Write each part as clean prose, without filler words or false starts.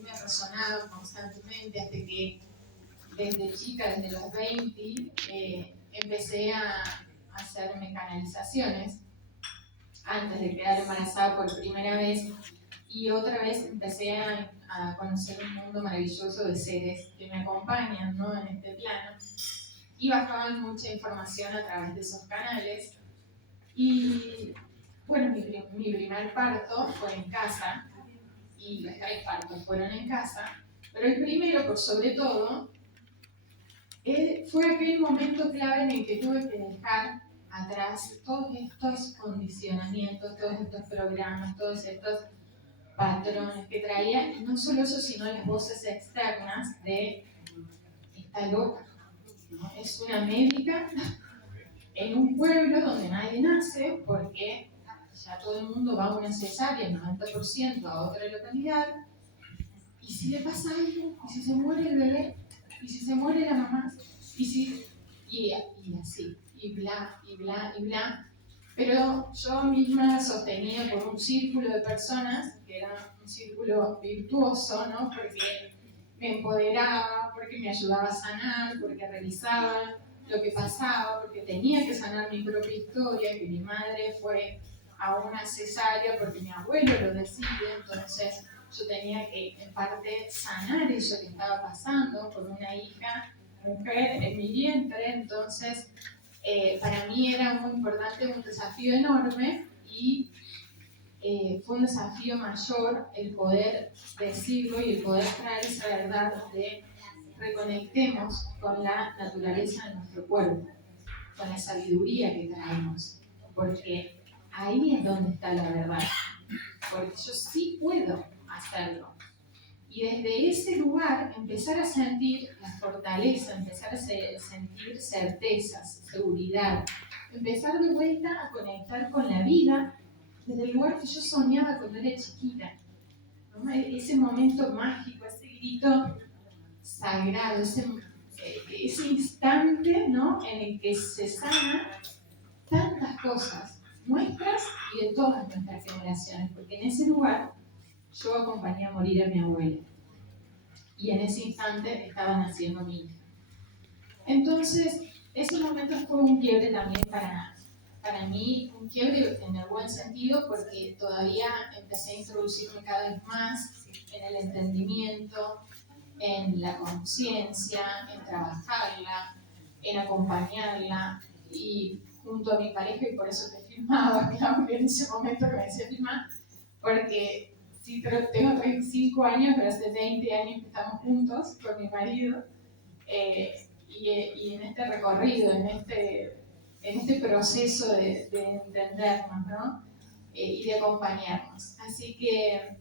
mí me resonaba constantemente hasta que desde chica, desde los 20, empecé a hacerme canalizaciones antes de quedar embarazada por primera vez, y otra vez empecé a conocer un mundo maravilloso de seres que me acompañan, ¿no?, en este plano, y bajaban mucha información a través de esos canales. Y bueno, mi primer parto fue en casa, y los 3 partos fueron en casa, pero el primero, por sobre todo, fue aquel momento clave en el que tuve que dejar atrás todos estos condicionamientos, todos estos programas, todos estos patrones que traía, y no solo eso, sino las voces externas de esta loca, ¿no? Es una médica en un pueblo donde nadie nace, porque ya todo el mundo va a una cesárea, el 90% a otra localidad, y si le pasa algo, y si se muere el bebé, y si se muere la mamá, y así, y bla, y bla, y bla. Pero yo misma sostenía por un círculo de personas, que era un círculo virtuoso, ¿no?, porque me empoderaba, porque me ayudaba a sanar, porque revisaba lo que pasaba, porque tenía que sanar mi propia historia, que mi madre fue a una cesárea porque mi abuelo lo decide, entonces yo tenía que en parte sanar eso que estaba pasando con una hija mujer en mi vientre. Entonces para mí era muy importante, un desafío enorme, y fue un desafío mayor el poder decirlo y el poder traer esa verdad de reconectemos con la naturaleza de nuestro cuerpo, con la sabiduría que traemos, porque ahí es donde está la verdad, porque yo sí puedo hacerlo. Y desde ese lugar empezar a sentir la fortaleza, empezar a sentir certezas, seguridad, empezar de vuelta a conectar con la vida desde el lugar que yo soñaba cuando era chiquita, ¿no? Ese momento mágico, ese grito sagrado, ese instante, ¿no?, en el que se sana tantas cosas nuestras y de todas nuestras generaciones, porque en ese lugar yo acompañé a morir a mi abuela, y en ese instante estaba naciendo mi hija. Entonces, ese momento fue un quiebre también para mí, un quiebre en el buen sentido, porque todavía empecé a introducirme cada vez más en el entendimiento, en la conciencia, en trabajarla, en acompañarla, y junto a mi pareja, y por eso te filmaba, Claudia, en ese momento que me decía filmar, porque sí, tengo 35 años, pero hace 20 años que estamos juntos con mi marido, y en este recorrido, en este proceso de entendernos, ¿no? Y de acompañarnos. Así que,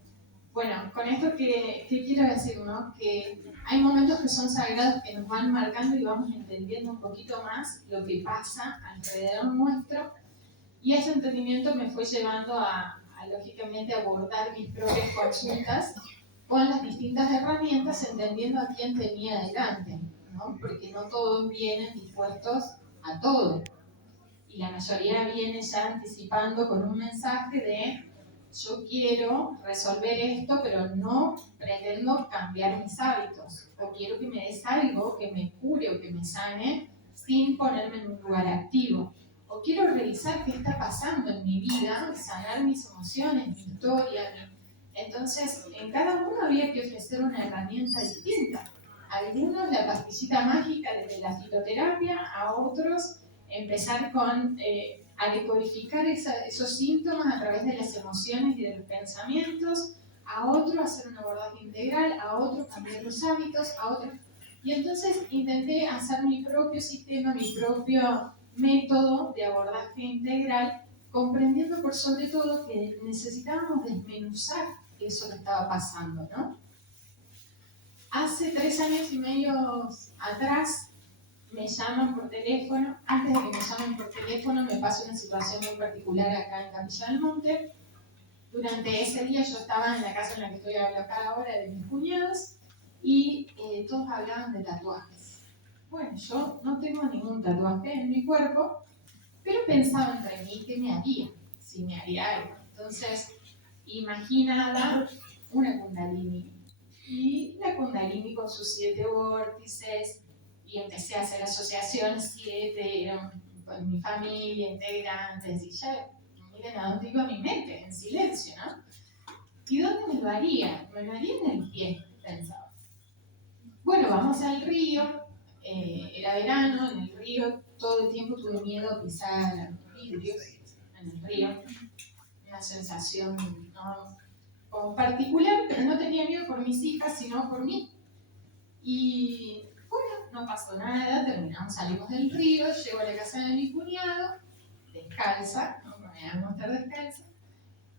bueno, con esto que quiero decir, ¿no?, que hay momentos que son sagrados, que nos van marcando y vamos entendiendo un poquito más lo que pasa alrededor nuestro, y ese entendimiento me fue llevando a lógicamente abordar mis propias consultas con las distintas herramientas, entendiendo a quién tenía delante, ¿no?, porque no todos vienen dispuestos a todo, y la mayoría viene ya anticipando con un mensaje de yo quiero resolver esto, pero no pretendo cambiar mis hábitos, o quiero que me des algo que me cure o que me sane sin ponerme en un lugar activo, o quiero revisar qué está pasando en mi vida, sanar mis emociones, mi historia. Entonces, en cada uno había que ofrecer una herramienta distinta. Algunos la pastillita mágica desde la fitoterapia, a otros empezar a decodificar esos síntomas a través de las emociones y de los pensamientos, a otro hacer un abordaje integral, a otro cambiar los hábitos, a otro. Y entonces intenté hacer mi propio sistema, mi propio método de abordaje integral, comprendiendo por sobre todo que necesitábamos desmenuzar eso que estaba pasando, ¿no? Hace 3 años y medio atrás me llaman por teléfono. Antes de que me llamen por teléfono me pasó una situación muy particular acá en Capilla del Monte. Durante ese día yo estaba en la casa en la que estoy alojada ahora de mis cuñados, y todos hablaban de tatuajes. Bueno, yo no tengo ningún tatuaje en mi cuerpo, pero pensaba entre mí qué me haría, si me haría algo. Entonces imaginaba una kundalini, Kundalini con sus 7 vórtices, y empecé a hacer asociaciones 7, eran con mi familia, integrantes, y ya, miren a dónde iba mi mente, en silencio, ¿no? ¿Y dónde me lo haría? Me lo haría en el pie, pensaba. Bueno, vamos al río, era verano, en el río todo el tiempo tuve miedo a pisar vidrios en el río, una sensación, ¿no?, como particular, pero no tenía miedo por mis hijas, sino por mí. Y bueno, no pasó nada, salimos del río, llego a la casa de mi cuñado, descalza, ¿no?, me voy a estar descalza,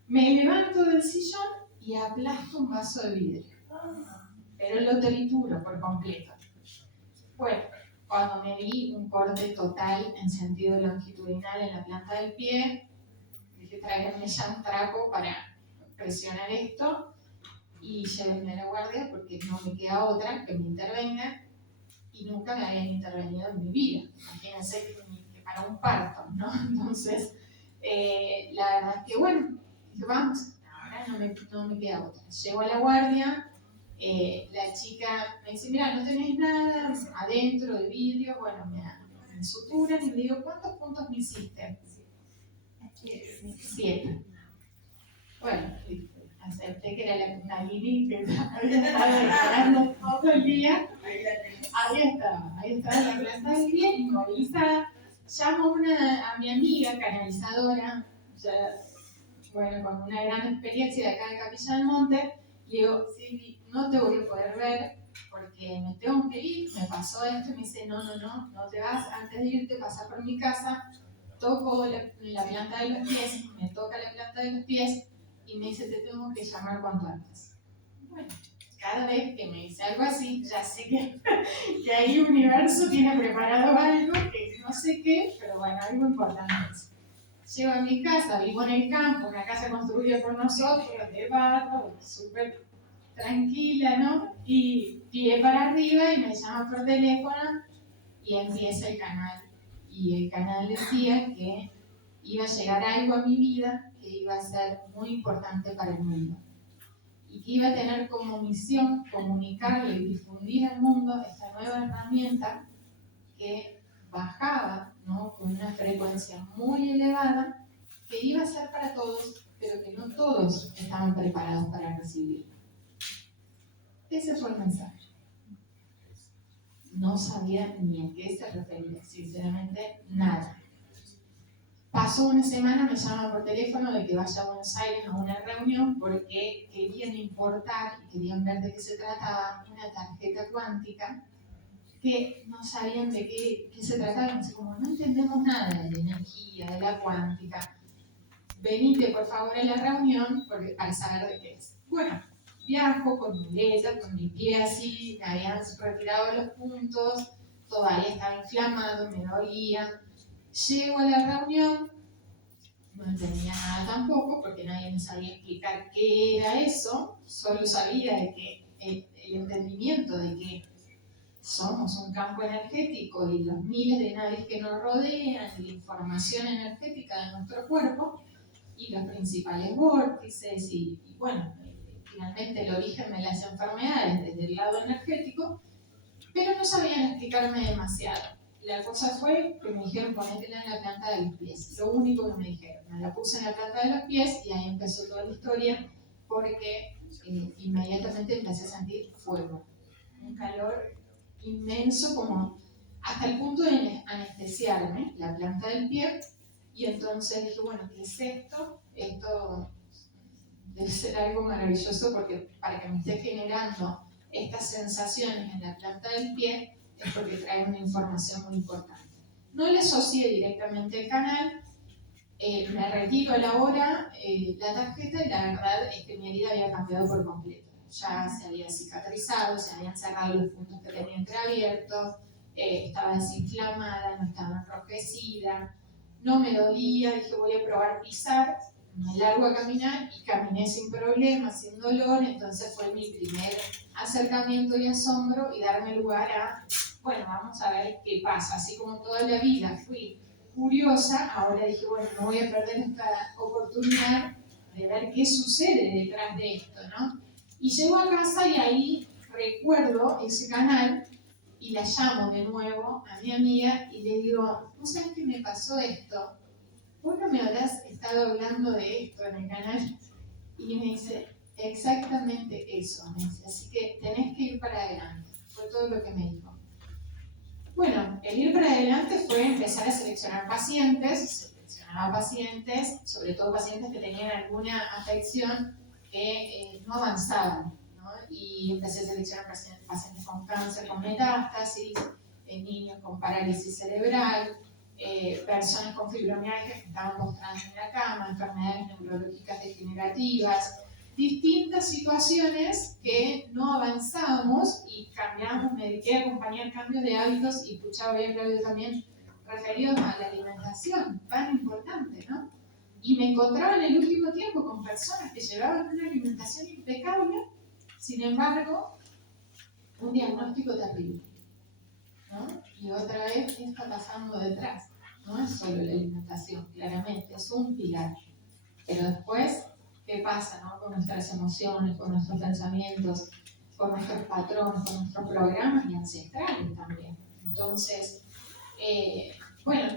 me levanto del sillón y aplasto un vaso de vidrio, pero lo trituro por completo. Bueno, cuando me di un corte total en sentido longitudinal en la planta del pie, dije, tráiganme ya un trapo para presionar esto y llévenme a la guardia porque no me queda otra que me intervenga, y nunca me habían intervenido en mi vida. Imagínense que para un parto, ¿no? Entonces, la verdad es que bueno, dije, vamos, ahora no me queda otra. Llego a la guardia, la chica me dice, mira, no tenés nada adentro de vidrio, bueno, me suturan y le digo, ¿cuántos puntos me hiciste? 7. Bueno, acepté que era la Kundalini que había estado esperando todo el día. Ahí estaba la planta del pie, inmovilizada. Llamo a mi amiga canalizadora, ya, bueno, con una gran experiencia de acá de Capilla del Monte. Le digo, Silvi, no te voy a poder ver porque me tengo que ir, me pasó esto, y me dice, no te vas, antes de irte pasás por mi casa, toco la planta de los pies, me toca la planta de los pies y me dice, te tengo que llamar cuanto antes. Bueno, cada vez que me dice algo así, ya sé que ahí el universo tiene preparado algo, que no sé qué, pero bueno, algo importante es. Llego a mi casa, vivo en el campo, una casa construida por nosotros, de barro, súper tranquila, ¿no? Y pie para arriba y me llama por teléfono y empieza el canal. Y el canal decía que iba a llegar algo a mi vida que iba a ser muy importante para el mundo. Y que iba a tener como misión comunicarle y difundir al mundo esta nueva herramienta que bajaba, ¿no?, con una frecuencia muy elevada, que iba a ser para todos, pero que no todos estaban preparados para recibirla. Ese fue el mensaje. No sabía ni a qué se refería, sinceramente, nada. Pasó una semana, me llaman por teléfono de que vaya a Buenos Aires a una reunión porque querían importar y querían ver de qué se trataba una tarjeta cuántica que no sabían de qué se trataba. Entonces, como no entendemos nada de la energía, de la cuántica, venite por favor a la reunión para saber de qué es. Bueno, viajo con muleta, con mi pie así, me habían retirado los puntos, todavía estaba inflamado, me dolía. Llego a la reunión, no entendía nada tampoco, porque nadie me sabía explicar qué era eso, solo sabía de que el entendimiento de que somos un campo energético y los miles de naves que nos rodean, y la información energética de nuestro cuerpo, y los principales vórtices, y bueno, finalmente el origen de las enfermedades desde el lado energético, pero no sabían explicarme demasiado. La cosa fue que me dijeron ponétela en la planta de los pies, lo único que me dijeron. Me la puse en la planta de los pies y ahí empezó toda la historia, porque inmediatamente empecé a sentir fuego, un calor inmenso, como hasta el punto de anestesiarme la planta del pie. Y entonces dije, bueno, ¿qué es esto? Esto debe ser algo maravilloso, porque para que me esté generando estas sensaciones en la planta del pie es porque trae una información muy importante. No le asocié directamente al canal, me retiro a la hora la tarjeta, y la verdad es que mi herida había cambiado por completo. Ya se había cicatrizado, se habían cerrado los puntos que tenía entreabiertos, estaba desinflamada, no estaba enrojecida, no me dolía. Dije, voy a probar pisar, me largo a caminar, y caminé sin problema, sin dolor. Entonces fue mi primer acercamiento y asombro, y darme lugar a, bueno, vamos a ver qué pasa. Así como toda la vida fui curiosa, ahora dije, bueno, no voy a perder esta oportunidad de ver qué sucede detrás de esto, ¿no? Y llego a casa y ahí recuerdo ese canal y la llamo de nuevo a mi amiga y le digo, ¿vos sabés que me pasó esto? ¿Vos no me habrás estado hablando de esto en el canal? Y me dice, exactamente eso, me dice, así que tenés que ir para adelante. Fue todo lo que me dijo. Bueno, el ir para adelante fue empezar a seleccionar pacientes, seleccionaba pacientes, sobre todo pacientes que tenían alguna afección que no avanzaban, ¿no? Y empecé a seleccionar pacientes con cáncer, con metástasis, niños con parálisis cerebral, personas con fibromialgia que estaban postradas en la cama, enfermedades neurológicas degenerativas, distintas situaciones que no avanzábamos y cambiamos, me dediqué a acompañar cambios de hábitos y escuchaba bien Claudio también referidos a la alimentación, tan importante, ¿no? Y me encontraba en el último tiempo con personas que llevaban una alimentación impecable, sin embargo, un diagnóstico terrible, ¿no? Y otra vez, ¿qué está pasando detrás? No es solo la alimentación, claramente, es un pilar. Pero después, ¿qué pasa, no? Con nuestras emociones, con nuestros pensamientos, con nuestros patrones, con nuestros programas y ancestrales también? Entonces, bueno,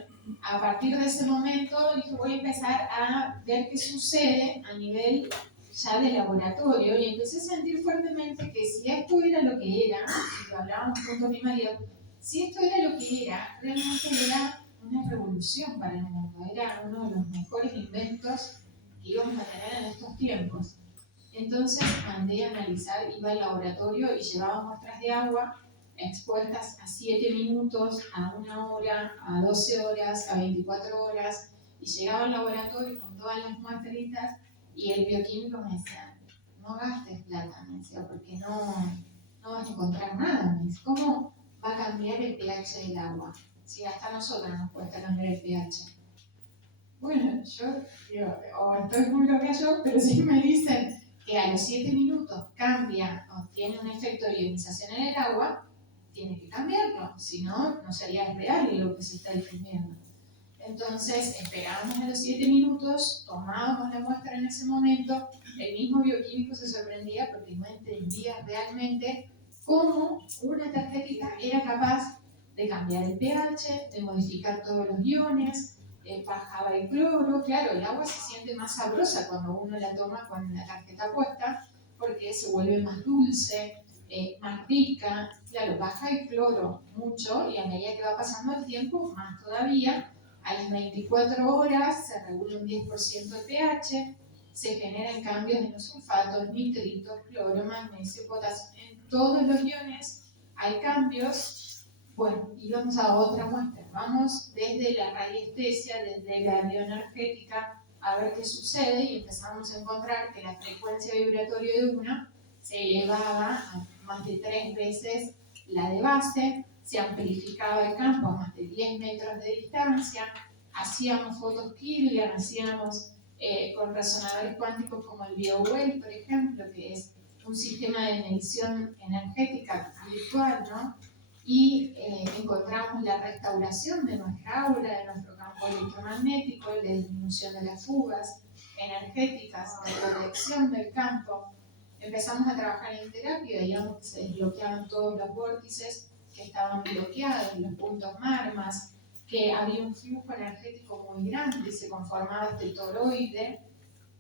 a partir de ese momento dije, voy a empezar a ver qué sucede a nivel ya de laboratorio y empecé a sentir fuertemente que si esto era lo que era, y lo hablábamos con mi marido, si esto era lo que era, realmente era una revolución para el mundo, era uno de los mejores inventos que íbamos a tener en estos tiempos. Entonces mandé a analizar, iba al laboratorio y llevaba muestras de agua expuestas a 7 minutos, a 1 hora, a 12 horas, a 24 horas, y llegaba al laboratorio con todas las muestritas y el bioquímico me decía, no gastes plata, me decía, porque no vas a encontrar nada. Me dice, ¿cómo va a cambiar el pH del agua? Si hasta a nosotros nos cuesta cambiar el pH. Bueno, yo digo, o estoy muy loca yo, pero si me dicen que a los 7 minutos cambia o tiene un efecto de ionización en el agua, tiene que cambiarlo, si no, no sería real lo que se está definiendo. Entonces, esperábamos a los 7 minutos, tomábamos la muestra en ese momento, el mismo bioquímico se sorprendía porque no entendía realmente cómo una tarjetita era capaz de cambiar el pH, de modificar todos los iones, bajaba el cloro. Claro, el agua se siente más sabrosa cuando uno la toma con la tarjeta puesta porque se vuelve más dulce, más rica. Claro, baja el cloro mucho y a medida que va pasando el tiempo, más todavía. A las 24 horas se regula un 10% el pH, se generan cambios en los sulfatos, nitritos, cloro, magnesio, potasio, en todos los iones hay cambios. Bueno, y vamos a otra muestra. Vamos desde la radiestesia, desde la bioenergética, a ver qué sucede y empezamos a encontrar que la frecuencia vibratoria de una se elevaba a más de 3 veces la de base, se amplificaba el campo a más de 10 metros de distancia, hacíamos fotos Kirlian, hacíamos con resonadores cuánticos como el BioWell, por ejemplo, que es un sistema de medición energética virtual, ¿no? Y encontramos la restauración de nuestra aura, de nuestro campo electromagnético, la disminución de las fugas energéticas, la protección del campo. Empezamos a trabajar en terapia, veíamos que se desbloqueaban todos los vórtices que estaban bloqueados, los puntos marmas, que había un flujo energético muy grande, se conformaba este toroide,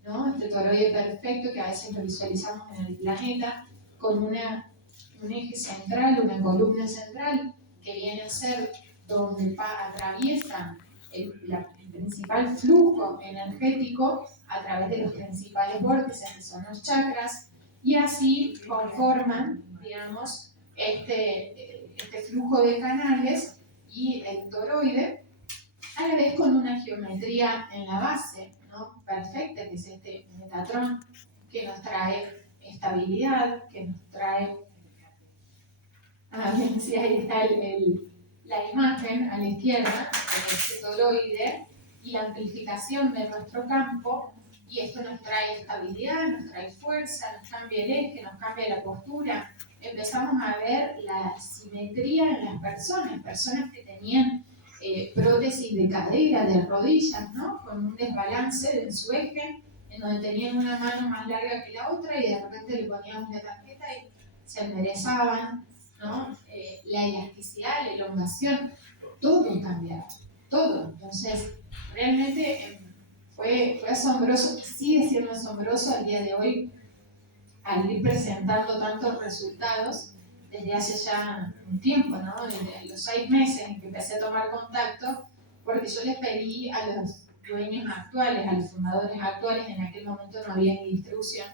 ¿no? Este toroide perfecto que a veces lo visualizamos en el planeta, con un eje central, una columna central, que viene a ser donde atraviesa el principal flujo energético a través de los principales vórtices, que son los chakras, y así conforman, digamos, este flujo de canales y el toroide, a la vez con una geometría en la base, ¿no? Perfecta, que es este Metatron, que nos trae estabilidad, que nos trae... bien, sí, ahí está la imagen a la izquierda, de este toroide, y la amplificación de nuestro campo, y esto nos trae estabilidad, nos trae fuerza, nos cambia el eje, nos cambia la postura. Empezamos a ver la simetría en las personas que tenían prótesis de cadera, de rodillas, ¿no? Con un desbalance en su eje, en donde tenían una mano más larga que la otra y de repente le poníamos la tarjeta y se enderezaban, ¿no? La elasticidad, la elongación, todo cambiaba, todo. Entonces, realmente fue asombroso, y sigue siendo asombroso al día de hoy, al ir presentando tantos resultados desde hace ya un tiempo, ¿no? Desde los 6 meses en que empecé a tomar contacto, porque yo les pedí a los dueños actuales, a los fundadores actuales, en aquel momento no había ni distribución,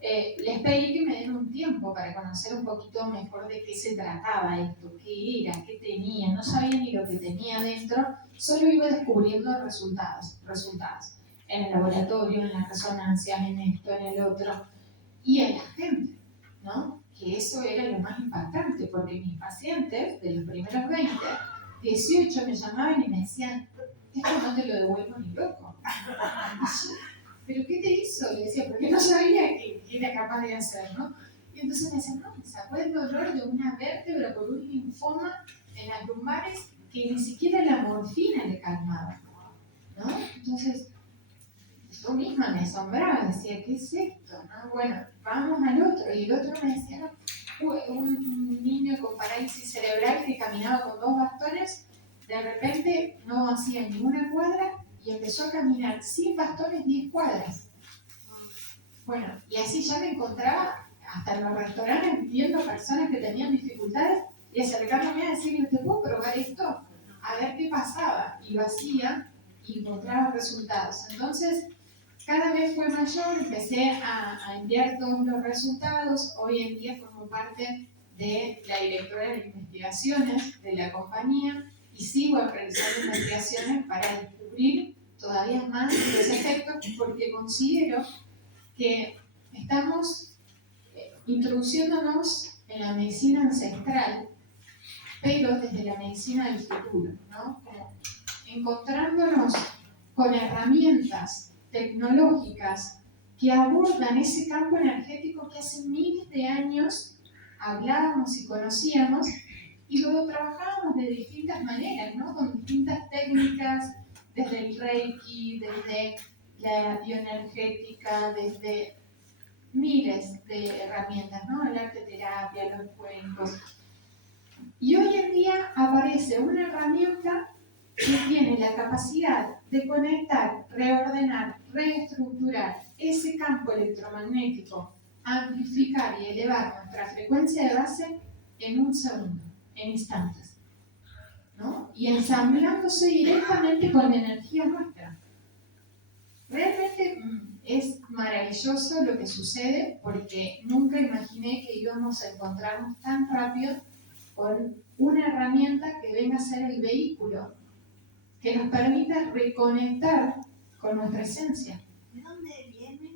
les pedí que me den un tiempo para conocer un poquito mejor de qué se trataba esto, qué era, qué tenía. No sabía ni lo que tenía dentro, solo iba descubriendo resultados en el laboratorio, en las resonancias, en esto, en el otro, y en la gente, ¿no? Que eso era lo más impactante, porque mis pacientes, de los primeros 20, 18 me llamaban y me decían, esto no te lo devuelvo ni loco. ¿Pero qué te hizo? Le decía, porque no sabía que era capaz de hacer, ¿no? Y entonces me decían, no, me sacó el dolor de una vértebra por un linfoma en las lumbares que ni siquiera la morfina le calmaba, ¿no? Entonces, yo misma me asombraba, decía, ¿qué es esto? ¿No? Bueno, vamos al otro. Y el otro me decía, no, un niño con parálisis cerebral que caminaba con 2 bastones, de repente no hacía ninguna cuadra y empezó a caminar sin bastones 10 cuadras. Bueno, y así ya me encontraba hasta en los restaurantes viendo personas que tenían dificultades y acercándome a decirle, ¿te puedo probar esto? A ver qué pasaba. Y lo hacía y encontraba resultados. Entonces, cada vez fue mayor, empecé a enviar todos los resultados. Hoy en día formo parte de la directora de investigaciones de la compañía y sigo realizando investigaciones para descubrir todavía más los efectos, porque considero que estamos introduciéndonos en la medicina ancestral, pero desde la medicina del futuro, ¿no? Como encontrándonos con herramientas tecnológicas que abordan ese campo energético que hace miles de años hablábamos y conocíamos, y luego trabajábamos de distintas maneras, ¿no? Con distintas técnicas, desde el Reiki, desde la bioenergética, desde miles de herramientas, ¿no? El arte terapia, los cuencos. Y hoy en día aparece una herramienta que tiene la capacidad de conectar, reordenar, reestructurar ese campo electromagnético, amplificar y elevar nuestra frecuencia de base en un segundo, en instantes, ¿no? Y ensamblándose directamente con la energía nuestra. Realmente es maravilloso lo que sucede, porque nunca imaginé que íbamos a encontrarnos tan rápido con una herramienta que venga a ser el vehículo que nos permita reconectar con nuestra esencia. ¿De dónde viene?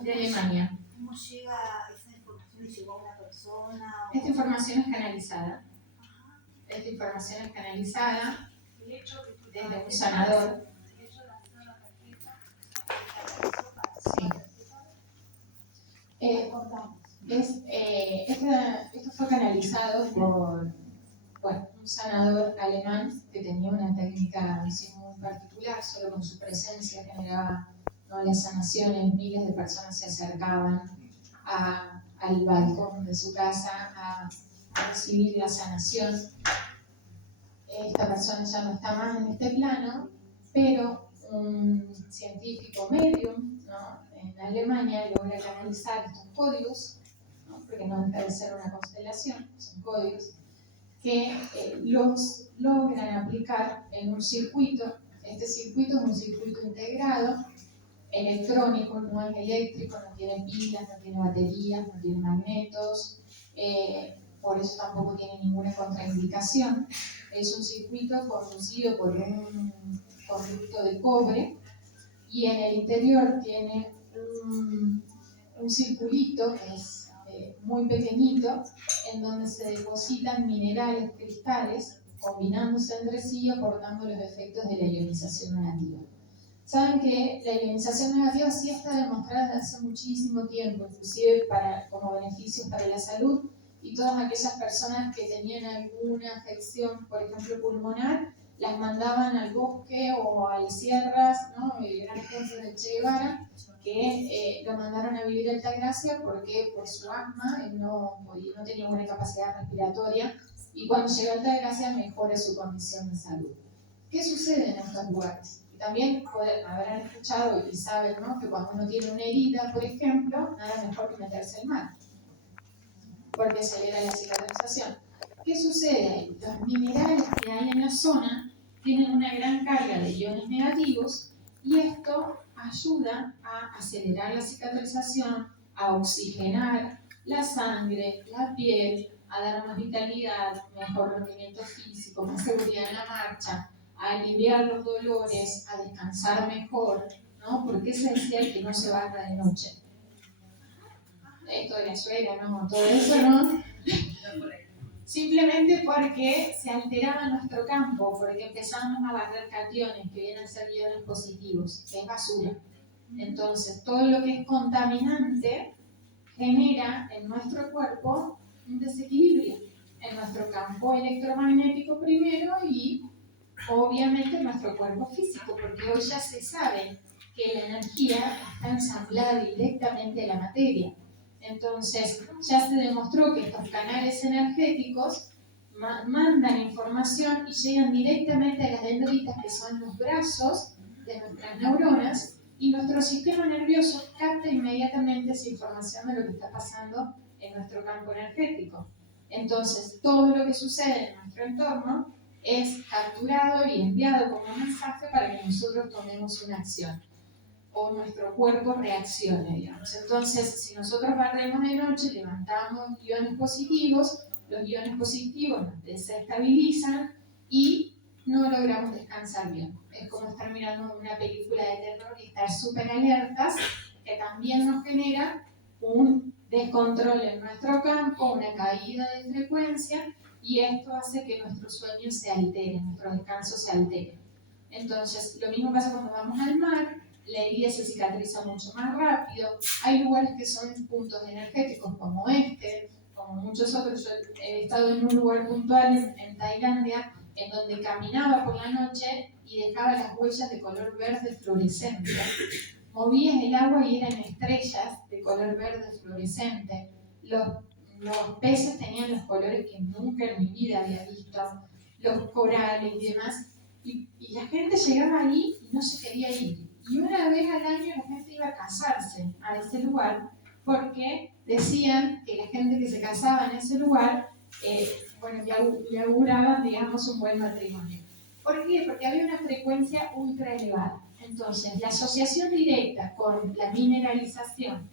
De Alemania. ¿Cómo llega esa información? ¿Llegó a una persona? Esta información es canalizada. Esta información es canalizada desde un sanador. Sí. Esto fue canalizado por un sanador alemán que tenía una técnica muy particular, solo con su presencia generaba, ¿no?, las sanaciones. Miles de personas se acercaban al balcón de su casa a recibir la sanación. Esta persona ya no está más en este plano, pero un científico medium, ¿no?, en Alemania logra canalizar estos códigos, ¿no?, porque no deja de ser una constelación, son códigos, que los logran aplicar en un circuito. Este circuito es un circuito integrado, electrónico, no es eléctrico, no tiene pilas, no tiene baterías, no tiene magnetos, por eso tampoco tiene ninguna contraindicación. Es un circuito conducido por un conducto de cobre y en el interior tiene un circulito que es muy pequeñito, en donde se depositan minerales, cristales, combinándose entre sí y aportando los efectos de la ionización negativa. Saben que la ionización negativa sí está demostrada desde hace muchísimo tiempo, inclusive como beneficios para la salud, y todas aquellas personas que tenían alguna afección, por ejemplo pulmonar, las mandaban al bosque o a las sierras, ¿no? El gran ejemplo de Che Guevara, que lo mandaron a vivir a Altagracia porque por su asma él no tenía buena capacidad respiratoria, y cuando llegó a Altagracia mejora su condición de salud. ¿Qué sucede en estos lugares? También habrán escuchado y saben, ¿no?, que cuando uno tiene una herida, por ejemplo, nada mejor que meterse al mar, porque acelera la cicatrización. ¿Qué sucede ahí? Los minerales que hay en la zona tienen una gran carga de iones negativos, y esto ayuda a acelerar la cicatrización, a oxigenar la sangre, la piel, a dar más vitalidad, mejor rendimiento físico, más seguridad en la marcha, a aliviar los dolores, a descansar mejor, ¿no? ¿Por qué se decía que no se barra de noche? Esto de la suegra, ¿no? Todo eso, ¿no? Simplemente porque se alteraba nuestro campo, porque empezamos a barrer cationes, que vienen a ser iones positivos, que es basura. Entonces, todo lo que es contaminante genera en nuestro cuerpo un desequilibrio en nuestro campo electromagnético primero, y obviamente en nuestro cuerpo físico, porque hoy ya se sabe que la energía está ensamblada directamente en la materia. Entonces, ya se demostró que estos canales energéticos mandan información y llegan directamente a las dendritas, que son los brazos de nuestras neuronas, y nuestro sistema nervioso capta inmediatamente esa información de lo que está pasando en nuestro campo energético. Entonces, todo lo que sucede en nuestro entorno es capturado y enviado como mensaje para que nosotros tomemos una acción, o nuestro cuerpo reaccione, digamos. Entonces, si nosotros barremos de noche, levantamos iones positivos, los iones positivos nos desestabilizan y no logramos descansar bien. Es como estar mirando una película de terror y estar súper alertas, que también nos genera un descontrol en nuestro campo, una caída de frecuencia, y esto hace que nuestro sueño se altere, nuestro descanso se altere. Entonces, lo mismo pasa cuando vamos al mar. La herida se cicatriza mucho más rápido. Hay lugares que son puntos energéticos como como muchos otros. Yo he estado en un lugar puntual en Tailandia, en donde caminaba por la noche y dejaba las huellas de color verde fluorescente. Movías el agua y eran estrellas de color verde fluorescente. Los peces tenían los colores que nunca en mi vida había visto, los corales y demás. Y la gente llegaba ahí y no se quería ir. Y una vez al año la gente iba a casarse a ese lugar, porque decían que la gente que se casaba en ese lugar, le auguraban, digamos, un buen matrimonio. ¿Por qué? Porque había una frecuencia ultra elevada. Entonces, la asociación directa con la mineralización,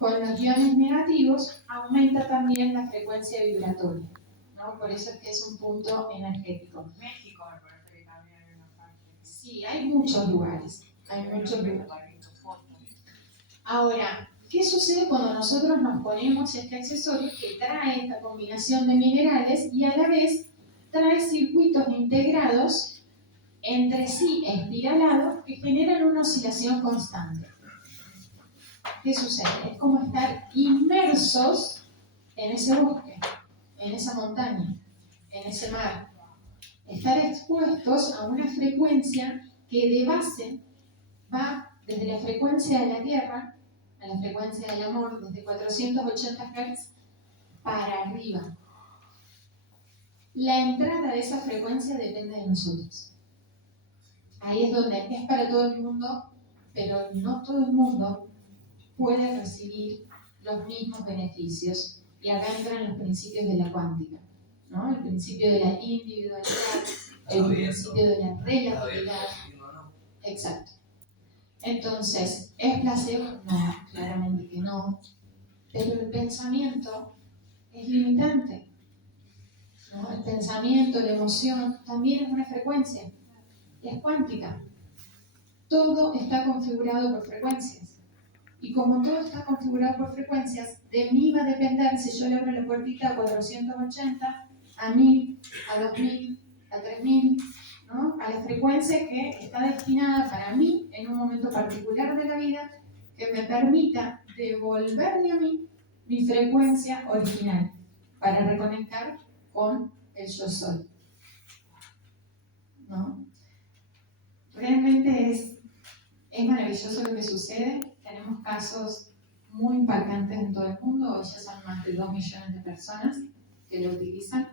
con los iones negativos, aumenta también la frecuencia vibratoria, ¿no? Por eso es que es un punto energético. México me parece que también hay una parte. Sí, hay muchos lugares. Ahora, ¿qué sucede cuando nosotros nos ponemos este accesorio que trae esta combinación de minerales y a la vez trae circuitos integrados entre sí espiralados que generan una oscilación constante? ¿Qué sucede? Es como estar inmersos en ese bosque, en esa montaña, en ese mar. Estar expuestos a una frecuencia que de base va desde la frecuencia de la Tierra a la frecuencia del amor, desde 480 Hz para arriba. La entrada de esa frecuencia depende de nosotros. Ahí es donde es para todo el mundo, pero no todo el mundo puede recibir los mismos beneficios. Y acá entran los principios de la cuántica, ¿no? El principio de la individualidad, el principio de la relatividad. Exacto. Entonces, ¿es placebo? No, claramente que no. Pero el pensamiento es limitante, ¿no? El pensamiento, la emoción, también es una frecuencia. Es cuántica. Todo está configurado por frecuencias. Y como todo está configurado por frecuencias, de mí va a depender si yo le abro la puertita a 480, a 1000, a 2000, a 3000, ¿no? A la frecuencia que está destinada para mí en un momento particular de la vida, que me permita devolverle a mí mi frecuencia original para reconectar con el yo soy. ¿no? Realmente es maravilloso lo que sucede. Tenemos casos muy impactantes en todo el mundo. Hoy ya son más de 2 millones de personas que lo utilizan.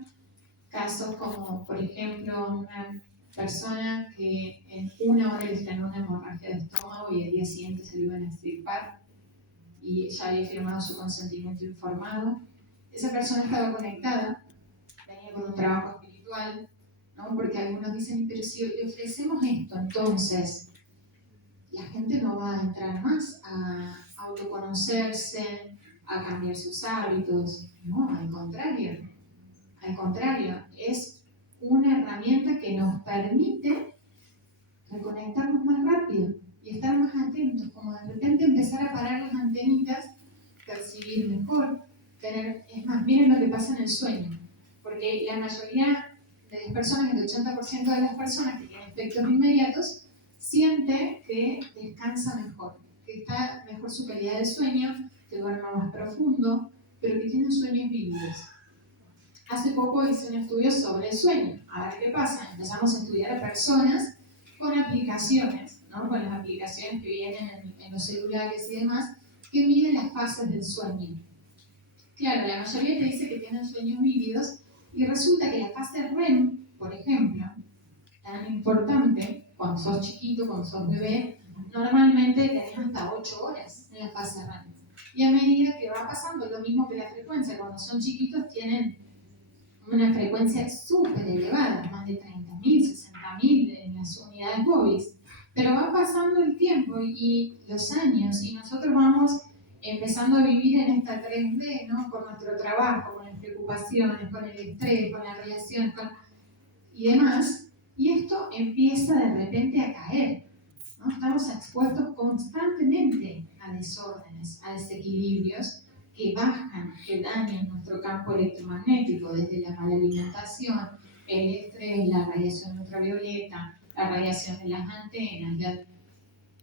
Casos como, por ejemplo, una persona que en 1 hora le estrenó una hemorragia de estómago y al día siguiente se lo iban a extirpar y ya había firmado su consentimiento informado. Esa persona estaba conectada, venía con un trabajo espiritual, ¿no? Porque algunos dicen, pero si le ofrecemos esto, entonces la gente no va a entrar más a autoconocerse, a cambiar sus hábitos. No, al contrario, es una herramienta que nos permite reconectarnos más rápido y estar más atentos, como de repente empezar a parar las antenitas, percibir mejor, es más, miren lo que pasa en el sueño, porque la mayoría de las personas, el 80% de las personas que tienen efectos inmediatos, siente que descansa mejor, que está mejor su calidad de sueño, que duerma más profundo, pero que tienen sueños vívidos. Hace poco hice un estudio sobre el sueño. A ver qué pasa. Empezamos a estudiar a personas con aplicaciones, ¿no? Con las aplicaciones que vienen en los celulares y demás, que miden las fases del sueño. Claro, la mayoría te dice que tienen sueños vívidos y resulta que la fase REM, por ejemplo, tan importante, cuando sos chiquito, cuando sos bebé, normalmente tenés hasta 8 horas en la fase REM. Y a medida que va pasando, lo mismo que la frecuencia, cuando son chiquitos tienen una frecuencia súper elevada, más de 30.000, 60.000 en las unidades Bobis. Pero va pasando el tiempo y los años y nosotros vamos empezando a vivir en esta 3D, ¿no? Con nuestro trabajo, con las preocupaciones, con el estrés, con las relaciones y demás. Y esto empieza de repente a caer, ¿no? Estamos expuestos constantemente a desórdenes, a desequilibrios que bajan, que dañan nuestro campo electromagnético, desde la mala alimentación, el estrés, la radiación ultravioleta, la radiación de las antenas,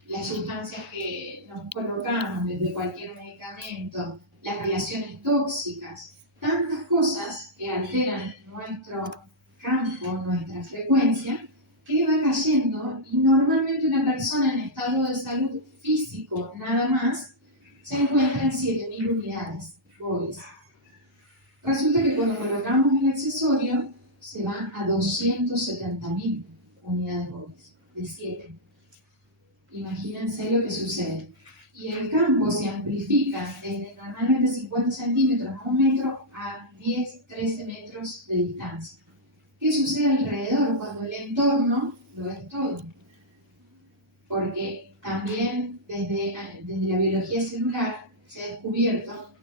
las sustancias que nos colocamos desde cualquier medicamento, las relaciones tóxicas, tantas cosas que alteran nuestro campo, nuestra frecuencia, que va cayendo y normalmente una persona en estado de salud físico nada más se encuentra en 7.000 unidades Bobis. Resulta que cuando colocamos el accesorio se va a 270.000 unidades Bobis, de 7. Imagínense lo que sucede. Y el campo se amplifica desde normalmente 50 centímetros a 1 metro a 10, 13 metros de distancia. ¿Qué sucede alrededor cuando el entorno lo es todo? Porque también desde la biología celular se ha descubierto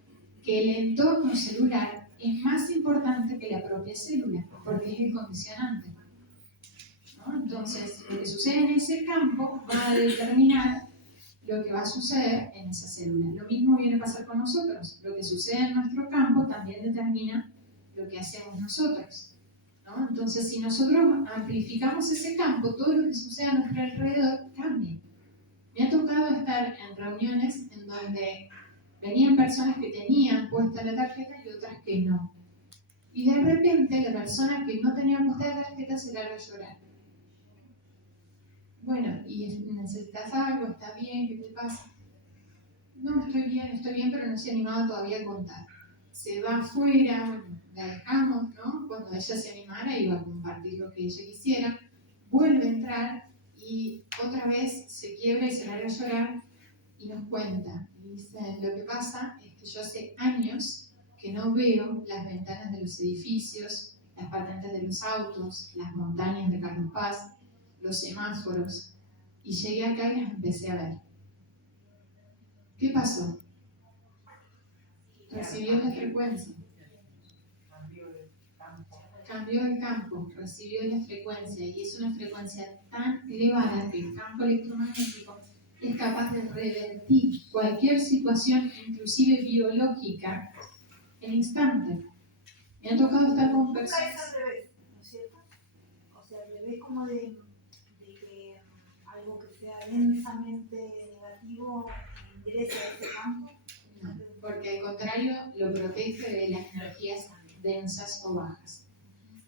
que el entorno celular es más importante que la propia célula, porque es el condicionante, ¿no? Entonces, lo que sucede en ese campo va a determinar lo que va a suceder en esa célula. Lo mismo viene a pasar con nosotros. Lo que sucede en nuestro campo también determina lo que hacemos nosotros, ¿no? Entonces, si nosotros amplificamos ese campo, todo lo que sucede a nuestro alrededor cambia. Me ha tocado estar en reuniones en donde venían personas que tenían puesta la tarjeta y otras que no. Y de repente la persona que no tenía puesta la tarjeta se larga a llorar. Bueno, ¿y necesitas algo? ¿Está bien? ¿Qué te pasa? No, estoy bien, pero no se ha animado todavía a contar. Se va afuera, bueno, la dejamos, ¿no? Cuando ella se animara iba a compartir lo que ella quisiera, vuelve a entrar y otra vez se quiebra y se larga a llorar y nos cuenta. Y dice, lo que pasa es que yo hace años que no veo las ventanas de los edificios, las patentes de los autos, las montañas de Carlos Paz, los semáforos, y llegué acá y las empecé a ver. ¿Qué pasó? Recibió la frecuencia. Cambió el campo, recibió la frecuencia, y es una frecuencia tan elevada que el campo electromagnético es capaz de revertir cualquier situación, inclusive biológica, en instante. Me ha tocado estar con personas. Nunca es al revés, ¿no es cierto? O sea, al revés como de que algo que sea densamente negativo ingrese a ese campo. No, porque al contrario lo protege de las energías densas o bajas.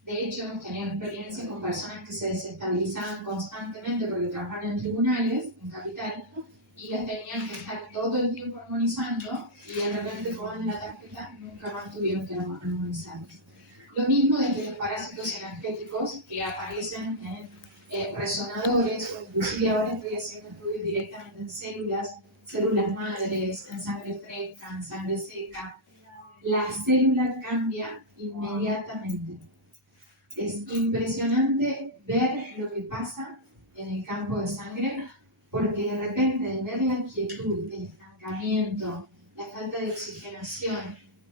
De hecho, hemos tenido experiencias con personas que se desestabilizaban constantemente porque trabajaban en tribunales, en Capital, y las tenían que estar todo el tiempo armonizando y de repente con la tarjeta nunca más tuvieron que armonizarlas. Lo mismo desde los parásitos energéticos que aparecen en resonadores, o inclusive ahora estoy haciendo estudios directamente en células madres, en sangre fresca, en sangre seca. La célula cambia inmediatamente. Es impresionante ver lo que pasa en el campo de sangre, porque de repente de ver la quietud, el estancamiento, la falta de oxigenación,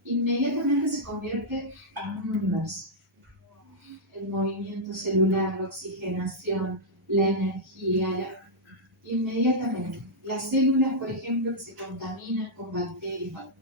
inmediatamente se convierte en un universo. El movimiento celular, la oxigenación, la energía, inmediatamente. Las células, por ejemplo, que se contaminan con bacterias,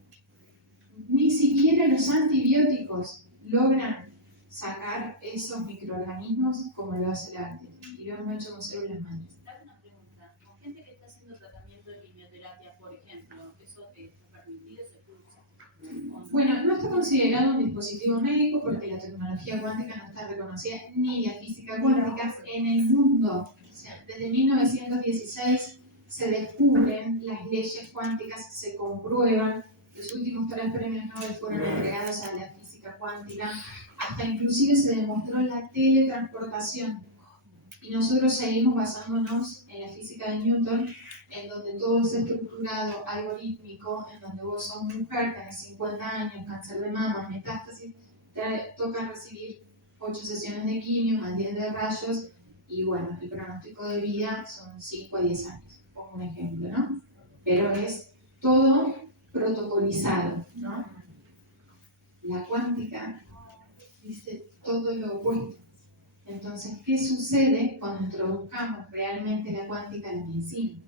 ni siquiera los antibióticos logran sacar esos microorganismos como lo hace la bacteria. Y lo hemos hecho con células madres. Dame una pregunta. Con gente que está haciendo tratamiento de quimioterapia, por ejemplo, ¿eso está permitido? ¿Se puede usar? Bueno, no está considerado un dispositivo médico porque la tecnología cuántica no está reconocida ni la física cuántica en el mundo. O sea, desde 1916 se descubren las leyes cuánticas, se comprueban. Los últimos 3 premios Nobel fueron entregados a la física cuántica. Hasta inclusive se demostró la teletransportación. Y nosotros seguimos basándonos en la física de Newton, en donde todo es estructurado, algorítmico, en donde vos sos mujer, tenés 50 años, cáncer de mama, metástasis, te toca recibir 8 sesiones de quimio, más 10 de rayos, y bueno, el pronóstico de vida son 5 a 10 años, pongo un ejemplo, ¿no? Pero es todo protocolizado, ¿no? La cuántica dice todo lo opuesto. Entonces, ¿qué sucede cuando introduzcamos realmente la cuántica en la medicina?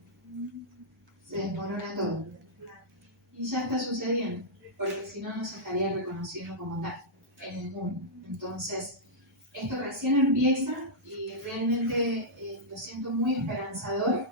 Se desmorona todo. Y ya está sucediendo, porque si no, no se estaría reconociendo como tal en el mundo. Entonces, esto recién empieza y realmente lo siento muy esperanzador,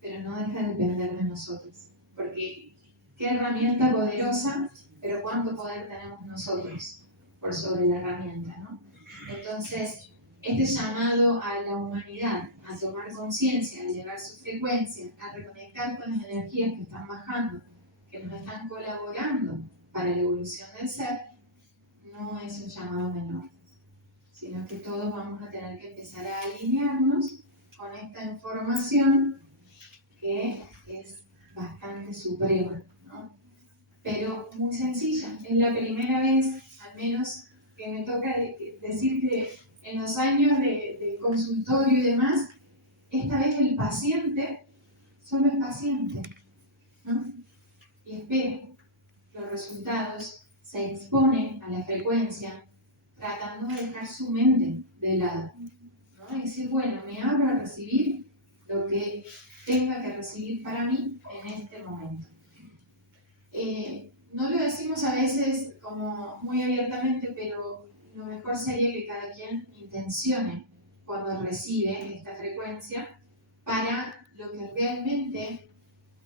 pero no deja de depender de nosotros. Porque qué herramienta poderosa, pero cuánto poder tenemos nosotros por sobre la herramienta, ¿no? Entonces, este llamado a la humanidad a tomar conciencia, a elevar su frecuencia, a reconectar con las energías que están bajando, que nos están colaborando para la evolución del ser, no es un llamado menor, sino que todos vamos a tener que empezar a alinearnos con esta información que es bastante suprema, ¿no? Pero muy sencilla. Es la primera vez, al menos, que me toca decir que en los años de consultorio y demás, esta vez el paciente solo es paciente, ¿no? Y espera los resultados, se expone a la frecuencia, tratando de dejar su mente de lado, ¿no? Y decir, bueno, me abro a recibir lo que tenga que recibir para mí en este momento. No lo decimos a veces como muy abiertamente, pero lo mejor sería que cada quien intencione cuando recibe esta frecuencia para lo que realmente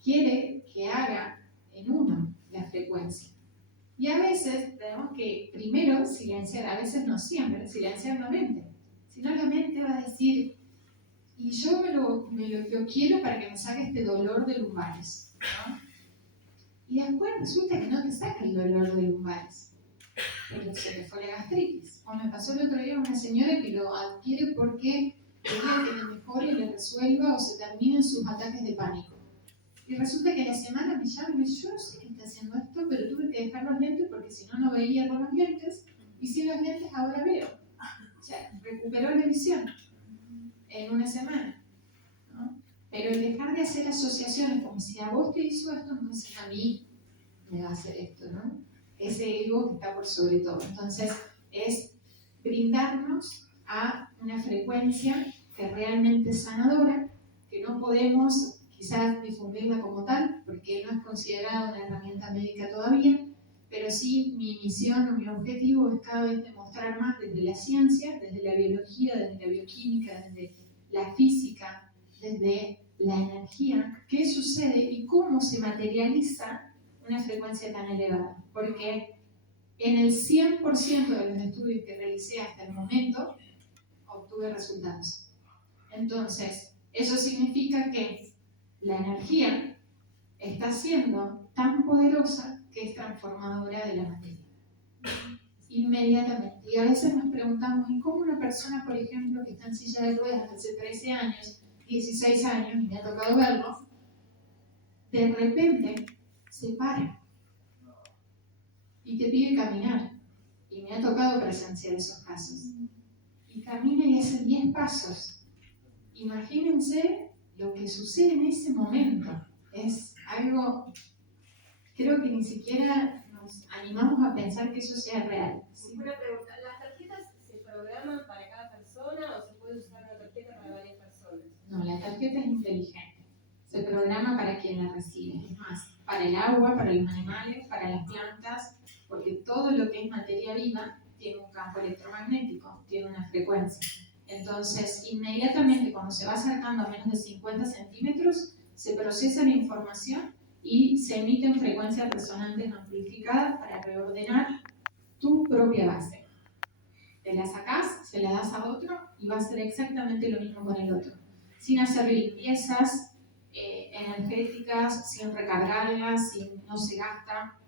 quiere que haga en uno la frecuencia. Y a veces tenemos que primero silenciar, a veces no siempre, silenciar la mente. Si no, la mente va a decir, y yo lo quiero para que me saque este dolor de lumbares, ¿no? Y después resulta que no te saca el dolor de lumbares, pero se le fue la gastritis. O me pasó el otro día una señora que lo adquiere porque quería que le mejore, le resuelva o se terminen sus ataques de pánico. Y resulta que a la semana me llama y me dice, yo no sé qué está haciendo esto, pero tuve que dejar los lentes porque si no, no veía con los lentes, y sin los lentes ahora veo. O sea, recuperó la visión en una semana, ¿no? Pero el dejar de hacer asociaciones como si a vos te hizo esto, entonces a mí me va a hacer esto, ¿no? Ese ego que está por sobre todo. Entonces, es brindarnos a una frecuencia que realmente es sanadora, que no podemos quizás difundirla como tal, porque no es considerada una herramienta médica todavía, pero sí mi misión o mi objetivo es cada vez demostrar más desde la ciencia, desde la biología, desde la bioquímica, desde la física, desde la energía, qué sucede y cómo se materializa una frecuencia tan elevada. Porque En el 100% de los estudios que realicé hasta el momento, obtuve resultados. Entonces, eso significa que la energía está siendo tan poderosa que es transformadora de la materia. Inmediatamente. Y a veces nos preguntamos, ¿y cómo una persona, por ejemplo, que está en silla de ruedas hace 13 años, 16 años, y me ha tocado verlo, de repente se para y te pide caminar? Y me ha tocado presenciar esos casos. Y camina y hace 10 pasos. Imagínense lo que sucede en ese momento. Es algo, creo que ni siquiera nos animamos a pensar que eso sea real. ¿Sí? Una pregunta, ¿las tarjetas se programan para cada persona o se puede usar una tarjeta para varias personas? No, la tarjeta es inteligente. Se programa para quien la recibe. Es más, para el agua, para los animales, para las plantas, porque todo lo que es materia viva tiene un campo electromagnético, tiene una frecuencia. Entonces, inmediatamente cuando se va acercando a menos de 50 centímetros, se procesa la información y se emiten frecuencias resonantes amplificadas para reordenar tu propia base. Te la sacás, se la das a otro y va a hacer exactamente lo mismo con el otro. Sin hacer limpiezas energéticas, sin recargarlas, no se gasta.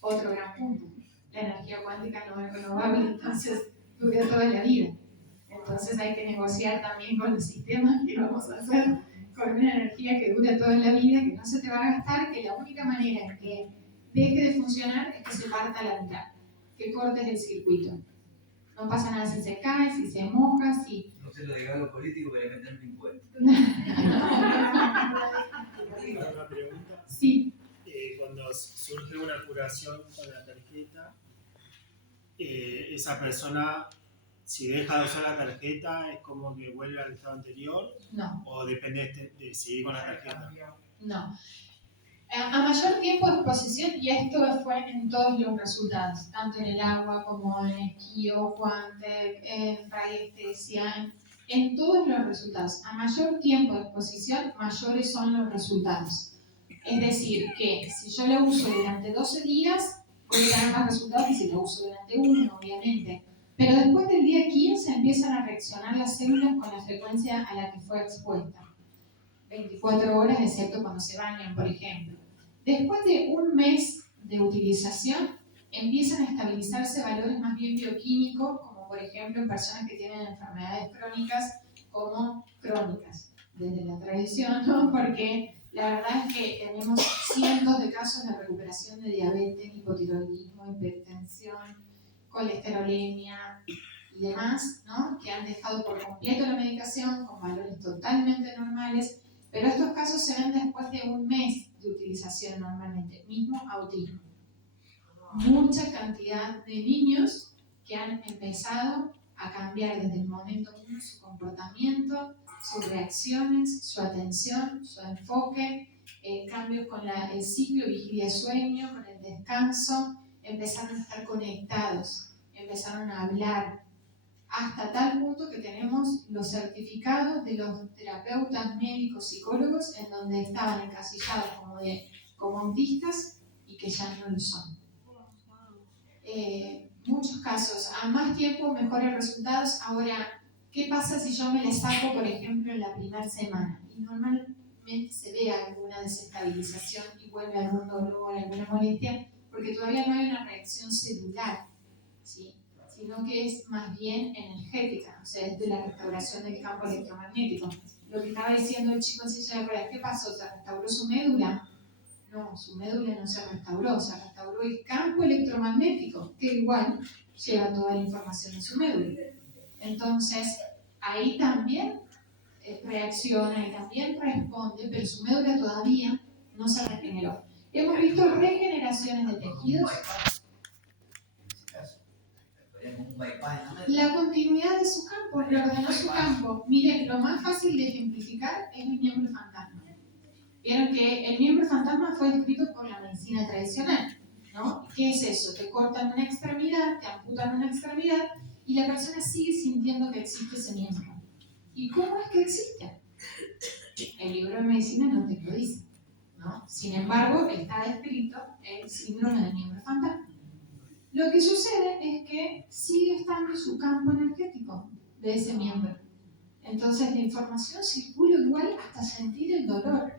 Otro gran punto. La energía cuántica no es renovable, entonces dura toda la vida. Entonces hay que negociar también con el sistema que vamos a hacer con una energía que dura toda la vida, que no se te va a gastar, que la única manera en que deje de funcionar es que se parta a la mitad, que cortes el circuito. No pasa nada si se cae, si se moja, si... No se lo diga a los políticos que le meten un impuesto. Una pregunta. Sí. Cuando surge una curación con la tarjeta, esa persona, si deja de usar la tarjeta, ¿es como que vuelve al estado anterior? No. ¿O depende de seguir con la tarjeta? No. A mayor tiempo de exposición, y esto fue en todos los resultados, tanto en el agua como en esquí, guante, en radiestesia, en todos los resultados. A mayor tiempo de exposición, mayores son los resultados. Es decir, que si yo lo uso durante 12 días, voy a tener más resultados que si lo uso durante 1, obviamente. Pero después del día 15 empiezan a reaccionar las células con la frecuencia a la que fue expuesta. 24 horas, excepto cuando se bañan, por ejemplo. Después de un mes de utilización, empiezan a estabilizarse valores más bien bioquímicos, como por ejemplo en personas que tienen enfermedades crónicas, como crónicas, desde la tradición, ¿no? Porque la verdad es que tenemos cientos de casos de recuperación de diabetes, hipotiroidismo, hipertensión, colesterolemia y demás, ¿no? Que han dejado por completo la medicación con valores totalmente normales. Pero estos casos se ven después de un mes de utilización normalmente, mismo autismo. Mucha cantidad de niños que han empezado a cambiar desde el momento uno su comportamiento, sus reacciones, su atención, su enfoque, cambios con el ciclo vigilia-sueño, con el descanso, empezaron a estar conectados, empezaron a hablar, hasta tal punto que tenemos los certificados de los terapeutas médicos psicólogos en donde estaban encasillados como autistas y que ya no lo son. Muchos casos, a más tiempo mejores resultados. Ahora, ¿qué pasa si yo me le saco, por ejemplo, en la primera semana? Y normalmente se ve alguna desestabilización y vuelve algún dolor, alguna molestia, porque todavía no hay una reacción celular, ¿sí? Sino que es más bien energética, o sea, es de la restauración del campo electromagnético. Lo que estaba diciendo el chico en silla de ruedas, ¿qué pasó? ¿Se restauró su médula? No, su médula no se restauró el campo electromagnético, que igual lleva toda la información de su médula. Entonces, ahí también reacciona y también responde, pero su médula todavía no se regeneró. Hemos visto regeneraciones de tejidos. La continuidad de su campo, reordenó su campo. Miren, lo más fácil de ejemplificar es el miembro fantasma. Vieron que el miembro fantasma fue descrito por la medicina tradicional, ¿no? ¿Qué es eso? Te cortan una extremidad, te amputan una extremidad y la persona sigue sintiendo que existe ese miembro. ¿Y cómo es que existe? El libro de medicina no te lo dice, ¿no? Sin embargo, está descrito el síndrome del miembro fantasma. Lo que sucede es que sigue estando su campo energético de ese miembro. Entonces la información circula igual hasta sentir el dolor,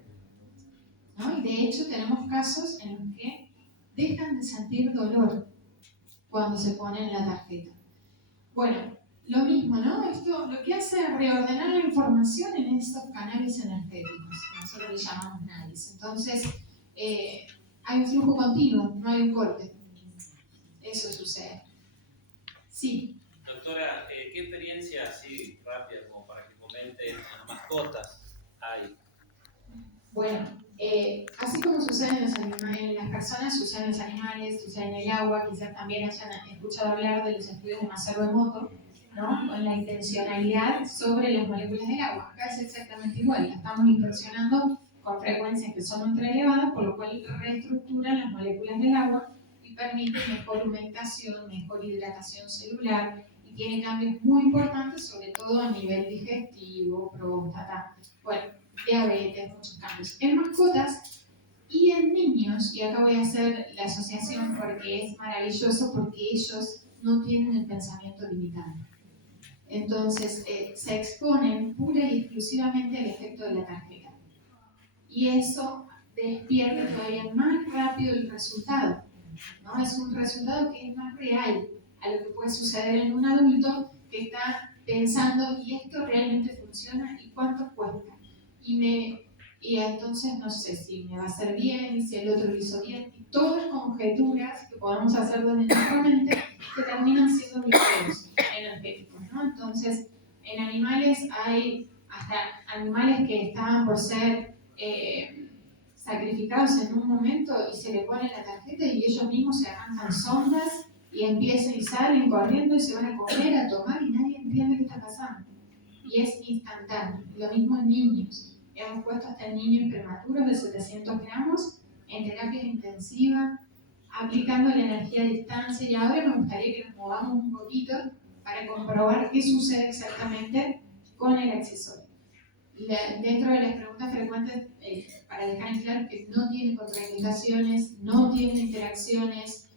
¿no? Y de hecho tenemos casos en los que dejan de sentir dolor cuando se ponen la tarjeta. Bueno, lo mismo, ¿no? Esto lo que hace es reordenar la información en estos canales energéticos, nosotros le llamamos nadis. Entonces, hay un flujo continuo, no hay un corte. Eso sucede. Sí. Doctora, ¿qué experiencia así rápida como para que comente las mascotas hay? Bueno, así como sucede en las personas, sucede en los animales, sucede en el agua, quizás también hayan escuchado hablar de los estudios de Masaru Emoto, ¿no? Con la intencionalidad sobre las moléculas del agua. Acá es exactamente igual, la estamos intencionando con frecuencias que son ultra elevadas, por lo cual reestructuran las moléculas del agua y permite mejor humectación, mejor hidratación celular y tiene cambios muy importantes, sobre todo a nivel digestivo, próstata, bueno, diabetes, muchos cambios. En mascotas y en niños, y acá voy a hacer la asociación porque es maravilloso, porque ellos no tienen el pensamiento limitado. Entonces se exponen pura y exclusivamente al efecto de la tarjeta. Y eso despierta todavía más rápido el resultado, ¿no? Es un resultado que es más real a lo que puede suceder en un adulto que está pensando, ¿y esto realmente funciona? ¿Y cuánto cuesta? Y entonces no sé si me va a hacer bien, si el otro lo hizo bien, y todas conjeturas que podemos hacer desde nuestra mente que terminan siendo bloqueos energéticos, ¿no? Entonces, en animales hay hasta animales que estaban por ser sacrificados en un momento y se le pone la tarjeta y ellos mismos se arrancan sondas y empiezan y salen corriendo y se van a comer, a tomar y nadie entiende qué está pasando. Y es instantáneo. Lo mismo en niños. Hemos puesto hasta en niños prematuros de 700 gramos en terapia intensiva, aplicando la energía a distancia. Y ahora me gustaría que nos movamos un poquito para comprobar qué sucede exactamente con el accesorio. Dentro de las preguntas frecuentes, para dejar en claro que no tiene contraindicaciones, no tiene interacciones,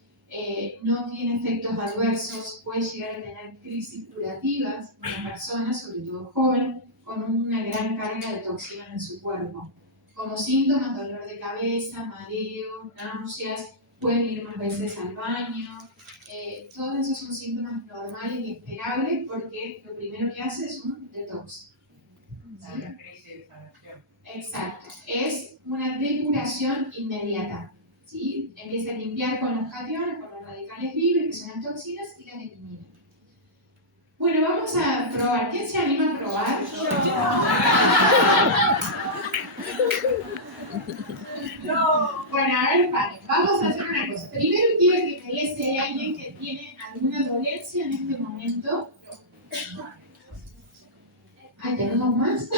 no tiene efectos adversos, puede llegar a tener crisis curativas en una persona, sobre todo joven, con una gran carga de toxinas en su cuerpo. Como síntomas, dolor de cabeza, mareo, náuseas, pueden ir más veces al baño. Todos esos son síntomas normales y esperables porque lo primero que hace es un detox. ¿Sí? La crisis de sanación. Exacto, es una depuración inmediata. ¿Sí? Empieza a limpiar con los cationes, con los radicales libres, que son las toxinas, y las elimina. Bueno, vamos a probar. ¿Quién se anima a probar? No. Bueno, a ver, vale, vamos a hacer una cosa. Primero quiero que me diga si hay alguien que tiene alguna dolencia en este momento. Ay, ¿tenemos más?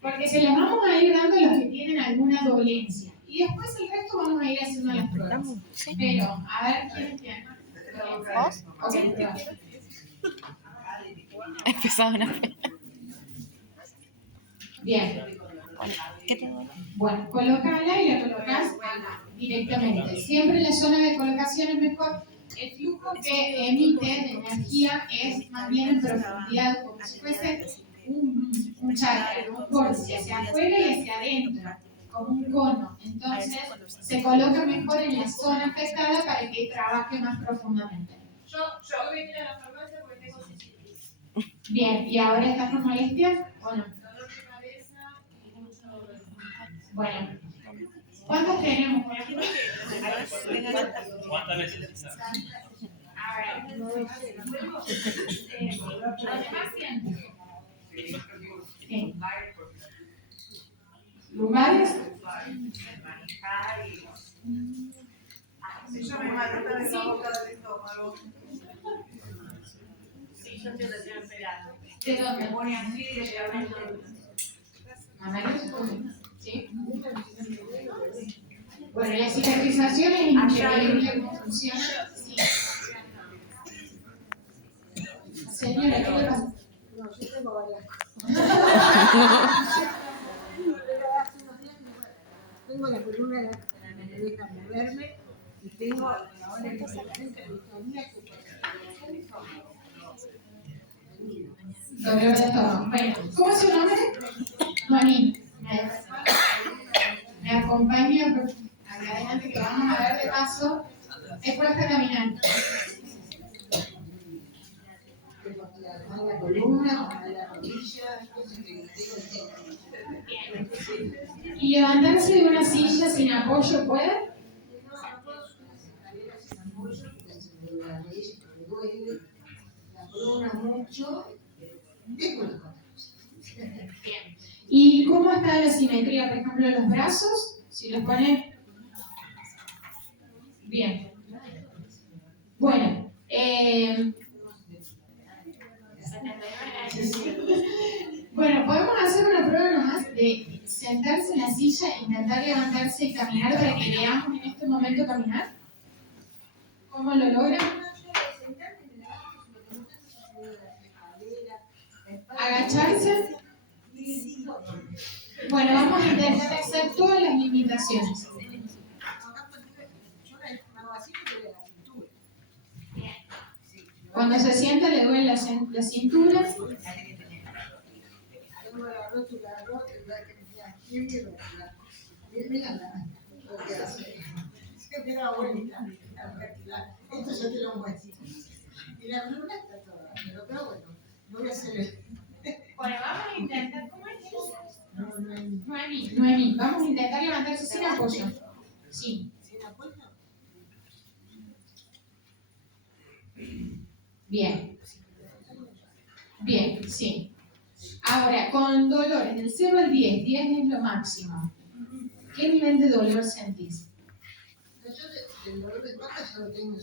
Porque se las vamos a ir dando a los que tienen alguna dolencia. Y después el resto vamos a ir haciendo las pruebas. Pero, a ver, ¿quién tiene? ¿Vos? Ok, prueba. Empezaron a... Bien. ¿Qué te duele? Bueno, colocala y la colocas directamente. Siempre en la zona de colocación es mejor. El flujo que emite de energía es más bien en profundidad, como si fuese un chakra, un vórtice hacia afuera y hacia adentro, como un cono. Entonces, se coloca mejor en la zona afectada para que trabaje más profundamente. Yo voy a ir a la farmacia porque tengo cistitis. Bien, ¿y ahora estás con molestias o no? Dolor de cabeza y mucho dolor. Bueno, ¿cuántos tenemos por aquí? ¿Cuántas necesitas? A ver, además siempre. Sí. ¿Lugares? Si yo me maleta de la boca del estómago. Sí, yo te lo estoy esperando. ¿De dónde? Me pone así directamente. ¿Sí? Bueno, la cicatrización es increíble cómo funciona. Sí. Señora, ¿qué le pasa? No, yo tengo varias cosas. Tengo la columna que me deja moverme y tengo Dolor de estómago. Bueno, ¿cómo es su nombre? Moni. Me acompaña acá adelante que vamos a ver de paso. Es cuesta caminar. La columna, la rodilla, ¿Y levantarse de una silla sin apoyo puede? no puedo subir las escaleras sin apoyo porque se me duele la rodilla, me duele, la columna mucho, tengo las cosas. Bien. ¿Y cómo está la simetría, por ejemplo, de los brazos? Si los pone... Bien. Bueno. Bueno, podemos hacer una prueba nomás de sentarse en la silla, intentar levantarse y caminar para que veamos en este momento caminar. ¿Cómo lo logran? Agacharse. Bueno, vamos a intentar hacer todas las limitaciones. Cuando se sienta le duele la cintura. Tengo la rótula rota, la que me queda aquí, mira lo que hace. Se queda bonita, esto yo te lo muestro. Y la columna está toda, pero bueno, no voy a hacer el... Bueno, vamos a intentar, ¿cómo es? Noemí. Noemí, vamos a intentar levantarse sin apoyo. Sí. ¿Sin apoyo? Bien. Bien, sí. Ahora, con dolores del 0 al 10, 10 es lo máximo. ¿Qué nivel de dolor sentís? Yo el dolor de espalda ya lo tengo.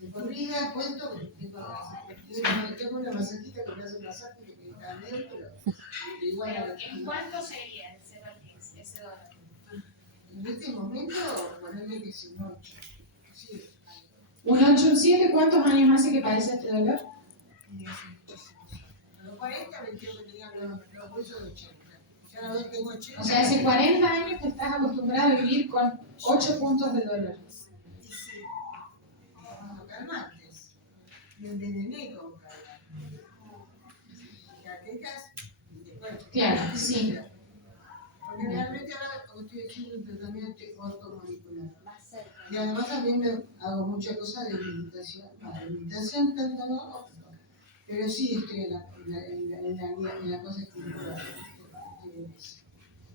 De corrida, cuento, tengo una masajita que me hace un masaje que está bien, pero igual a ¿En cuánto sería el 0 al 10 ese dolor? en este momento, ponerle que es un 8. Sí. ¿Un 8, un 7? ¿Cuántos años hace que padece este dolor? A los 40 me quiero que tenía los huesos de 80. Ya la vez tengo 80. O sea, hace 40 años que estás acostumbrado a vivir con 8 puntos de dolor. Y sí, vamos a calmantes. Y envenené con calmantes. Caquecas, bueno. Claro, sí. Porque realmente ahora como estoy haciendo un tratamiento ortomolecular. Y además también me hago muchas cosas de meditación. No, de meditación tanto no, pero sí estoy en la cosa espiritual.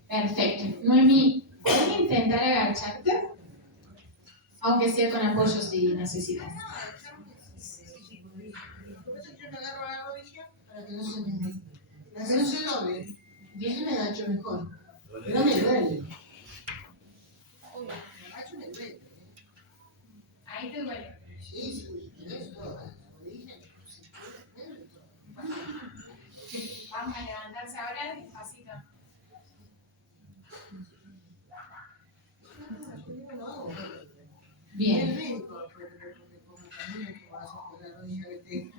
Perfecto. Noemí, ¿puedes intentar agacharte? Aunque sea con apoyo si necesitas. Por eso yo me agarro la rodilla para que no se me... Para que no se doble. Y así me agacho mejor. Pero me duele. Me agacho me duele. Ahí te duele. Sí, sí, me duele todo. La rodilla, me duele todo. Vamos a levantarse ahora despacito. Yo no hago. Bien. El médico, porque como también como la rodilla que tengo.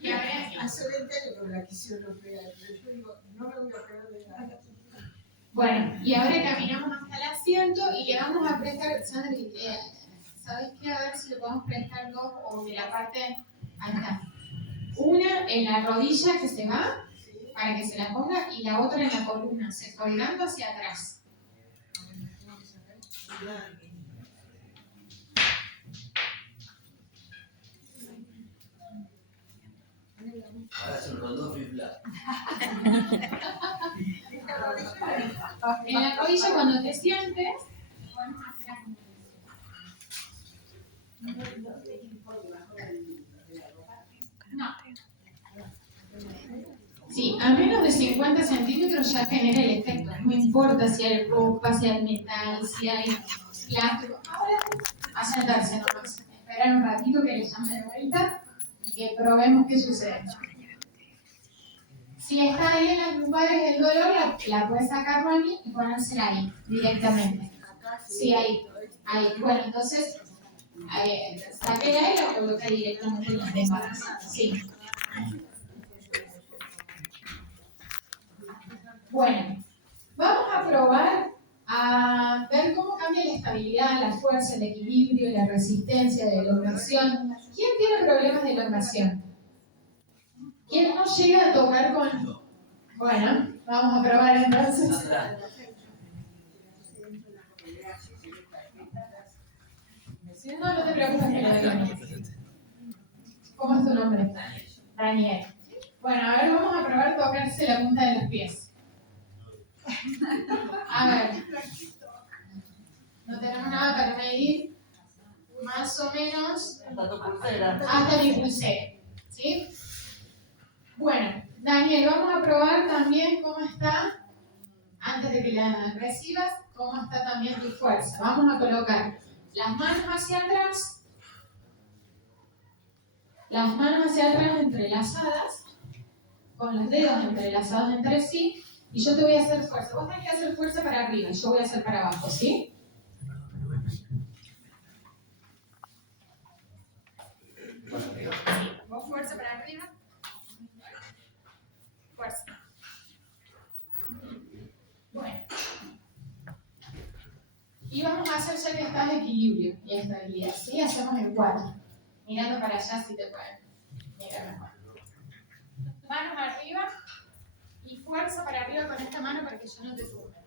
Y ahora Hace 20 años que me la quisieron operar, pero yo digo, no me voy a operar de nada. bueno, y ahora caminamos hasta el asiento y le vamos a prestar, Sandri, ¿sabes qué? A ver si le podemos prestar dos o de la parte, ahí está. Una en la rodilla que se va, para que se la ponga, y la otra en la columna, colgando hacia atrás. Ahora son los dos fifla. En la rodilla cuando te sientes, podemos hacer así. No. Sí, a menos de 50 centímetros ya genera el efecto. No importa si hay ropa, si hay metal, si hay plástico. Ahora, a sentarse nomás. Esperar un ratito que le llame de vuelta y que probemos qué sucede. Si está ahí en las lumbares del dolor, la puedes sacar, Mami, y ponérsela ahí, directamente. Sí, ahí. Ahí. Bueno, entonces, sáquela y la coloca directamente en las lumbares. Sí. Bueno, vamos a probar a ver cómo cambia el estabilidad, la fuerza, el equilibrio, la resistencia, la elongación. ¿Quién tiene problemas de elongación? ¿Quién no llega a tocar con...? Bueno, vamos a probar entonces. No te preocupes que lo digo. ¿Cómo es tu nombre? Daniel. Bueno, a ver, vamos a probar tocarse la punta de los pies. A ver. No tenemos nada para medir. Más o menos hasta mi pulsera. ¿Sí? Bueno, Daniel, vamos a probar también cómo está, antes de que la recibas, cómo está también tu fuerza. Vamos a colocar las manos hacia atrás. Las manos hacia atrás entrelazadas, con los dedos entrelazados entre sí, y yo te voy a hacer fuerza. Vos tenés que hacer fuerza para arriba, y yo voy a hacer para abajo, ¿sí? Vos fuerza para arriba. Fuerza. Bueno. Y vamos a hacer ya que estás de equilibrio y estabilidad, ¿sí? Hacemos en 4. Mirando para allá si te pueden mirar mejor. Manos arriba y fuerza para arriba con esta mano para que yo no te tumbe.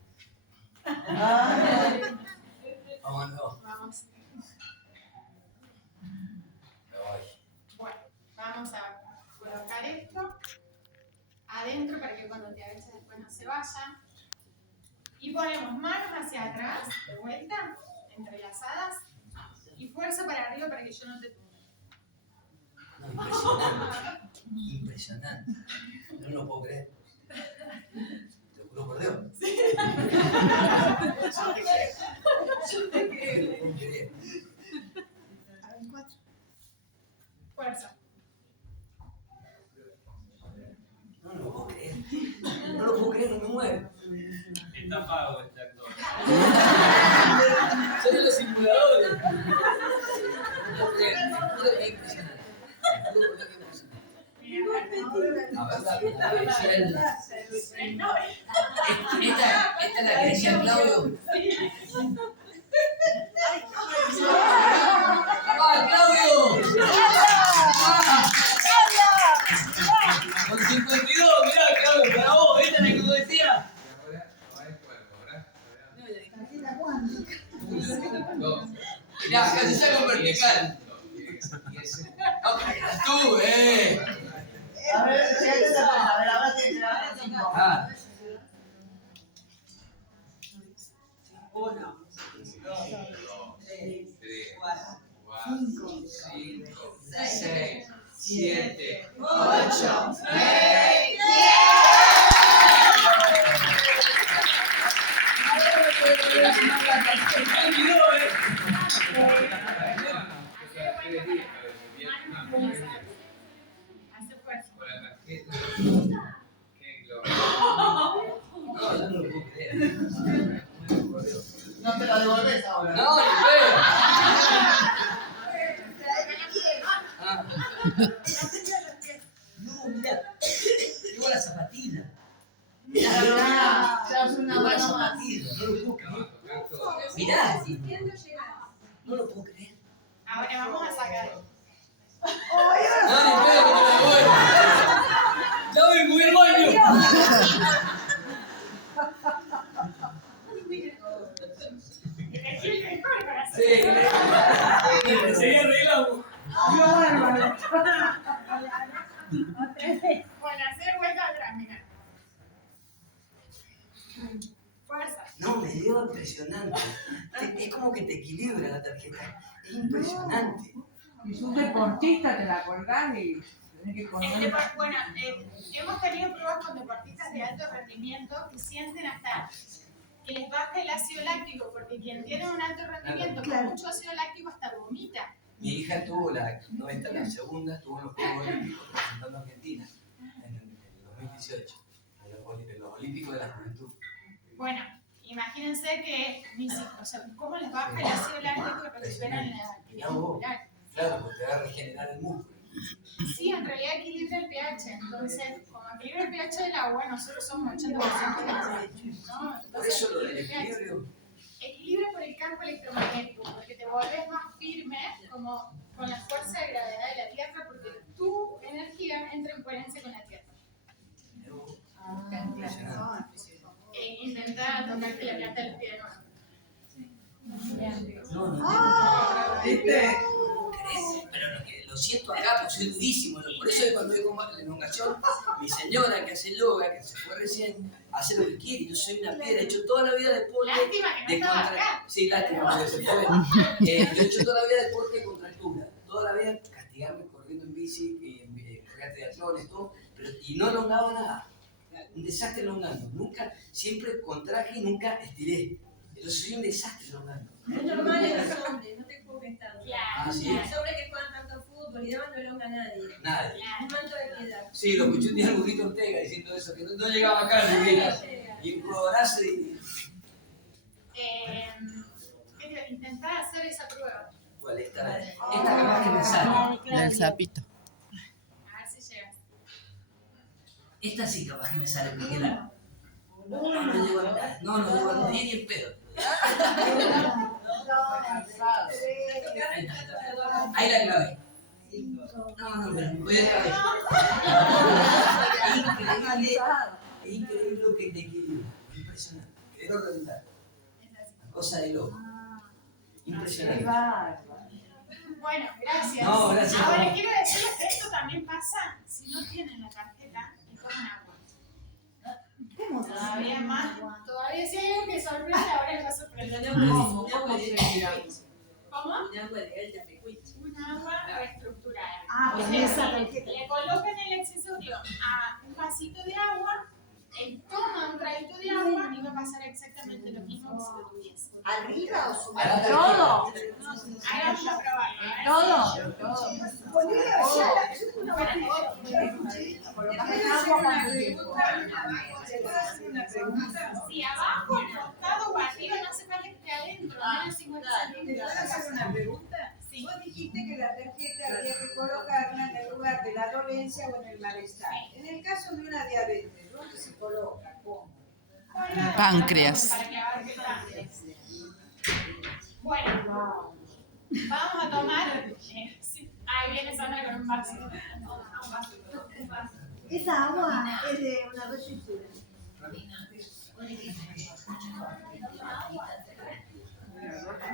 Vámonos. Vamos. Me voy. Bueno, vamos a colocar esto adentro para que cuando te agaches después no se vayan. Y ponemos manos hacia atrás, de vuelta, entrelazadas, y fuerza para arriba para que yo no te tumbe. No, impresionante. Impresionante. No lo puedo creer. Te lo juro por Dios. Yo te creo. No lo puedo creer. A ver, 4. Fuerza. No lo puedo creer. No lo puedo creer, no me mueve. Está pago este actor. Son de los simuladores. No puedo creer. No puedo creer, impresionante. No puedo creer, impresionante. A ver, la decía él. Esta es la que decía Claudio. ¡Ah, Claudio! ¡Ah! Con 52, mirá, Claudio, para vos, esta es la que vos decías. Mirá, casi saco en vertical. No, pero eras tú, A ver, ahora te Ah. 1, 2, 3, 4, 5, 6, 7, 8, 9, Hace fuerza. No, yo no lo puedo creer. No te la devolves ahora. No, ni pedo. Ah. No, mirá. Llevo la zapatilla. Mirá, Ya es llevo una la mano más. zapatilla. No lo puedo creer. Mirá. No lo puedo creer. Ahora vamos a sacar. No, ni pedo que te la devuelvo. Claudio, me voy al baño. Elegí el mejor para hacer. Sí, enseguida arreglamos. Bueno, hacer vuelta atrás, mira. Fuerza. No, me dio impresionante. Es como que te equilibra la tarjeta. Es impresionante. Si sos deportista, te la colgás y tenés que poner. Bueno, hemos tenido pruebas con deportistas de alto rendimiento que sienten hasta que les baja el ácido láctico, porque quien tiene un alto rendimiento con mucho ácido láctico hasta vomita. Mi hija tuvo no está la segunda, estuvo en los Juegos Olímpicos representando a Argentina en el 2018, en los Olímpicos de la Juventud. Bueno, imagínense que, o sea, cómo les baja el ácido láctico y recuperan la actividad muscular. Claro, porque te va a regenerar el músculo. Sí, en realidad equilibra el pH, entonces, como equilibra el pH del agua, nosotros somos 80% de agua, ¿no? Por eso lo del equilibrio. Equilibra por el el campo electromagnético, porque te volvés más firme como con la fuerza de gravedad de la Tierra, porque tu energía entra en coherencia con la Tierra. Intenta tocarte la planta del pie de nuevo. Pero lo siento acá, porque soy durísimo. Por eso cuando digo la elongación, mi señora que hace yoga, que se fue recién, hace lo que quiere. Yo soy una piedra, he hecho toda la vida deporte. Lástima que no estaba acá. Sí, lástima, porque se fue. Yo he hecho toda la vida deporte de contractura. Toda la vida castigarme corriendo en bici, correr triatlones, todo. Y no elongaba nada. Un desastre elongando. Nunca, siempre contraje y nunca estiré. Yo soy un desastre elongando. Es normal en los hombres, no te juzgues tanto. Claro, sí. Los hombres que juegan tanto fútbol y demás no elonga a nadie. Nadie. Un manto de piedad. Sí, lo escuché un día al Burrito Ortega diciendo eso, que no llegaba acá el Burrito. Y un jugadorazo y... Intentá hacer esa prueba. ¿Cuál? Esta capaz que me sale. La del sapito. A ver si llegas. Esta sí capaz que me sale, porque la... No llego a nada. No llego a nada, ni en pedo. Ahí la clave. No, pero me voy a clave. Es increíble lo que te equilibra. Impresionante. Quiero reventar. Cosa de loco. Impresionante. Bueno, gracias. No, gracias. Ahora quiero decirles que esto también pasa si no tienen la tarjeta y toman agua. ¿Cómo Todavía más. Todavía si hay algo que sorprende, ahora les va a sorprender. ¿Cómo? ¿Cómo? Un agua reestructurada. con O sea, esa si tarjeta. le colocan el accesorio a un vasito de agua, él toma un traguito de agua y va a pasar exactamente lo mismo que si lo tuviese. ¿Arriba o sobre? Todo. Hagamos la prueba. Todo. Ponele allá Si abajo, al costado o arriba, no hace falta que esté adentro, menos 50 ¿Te puedo hacer una pregunta? Sí. Vos dijiste que la tarjeta había que colocarla en el lugar de la dolencia o en el malestar. En el caso de una diabetes, ¿dónde se coloca? ¿Cómo? Páncreas. Para que abarque el páncreas. Bueno, vamos a tomar. Ahí viene Sandra con un vaso. Esa agua es de una registrura.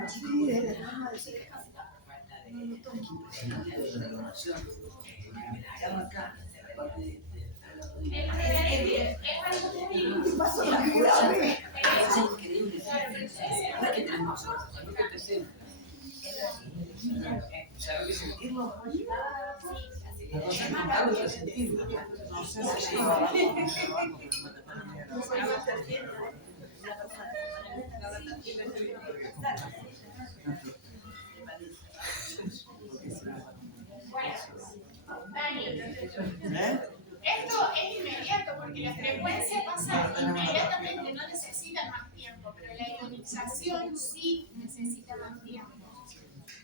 Sí, de la rama de cereja. Es algo muy. ¿Qué pasó? Qué grave. Es increíble. No es que tenemos suerte, sino que te sientes. ¿Sabes qué sentirlo? No sé contarlo, pero sentirlo. No sé si Bueno, Dani, esto es inmediato porque la frecuencia pasa inmediatamente, no necesita más tiempo, pero la ionización sí necesita más tiempo.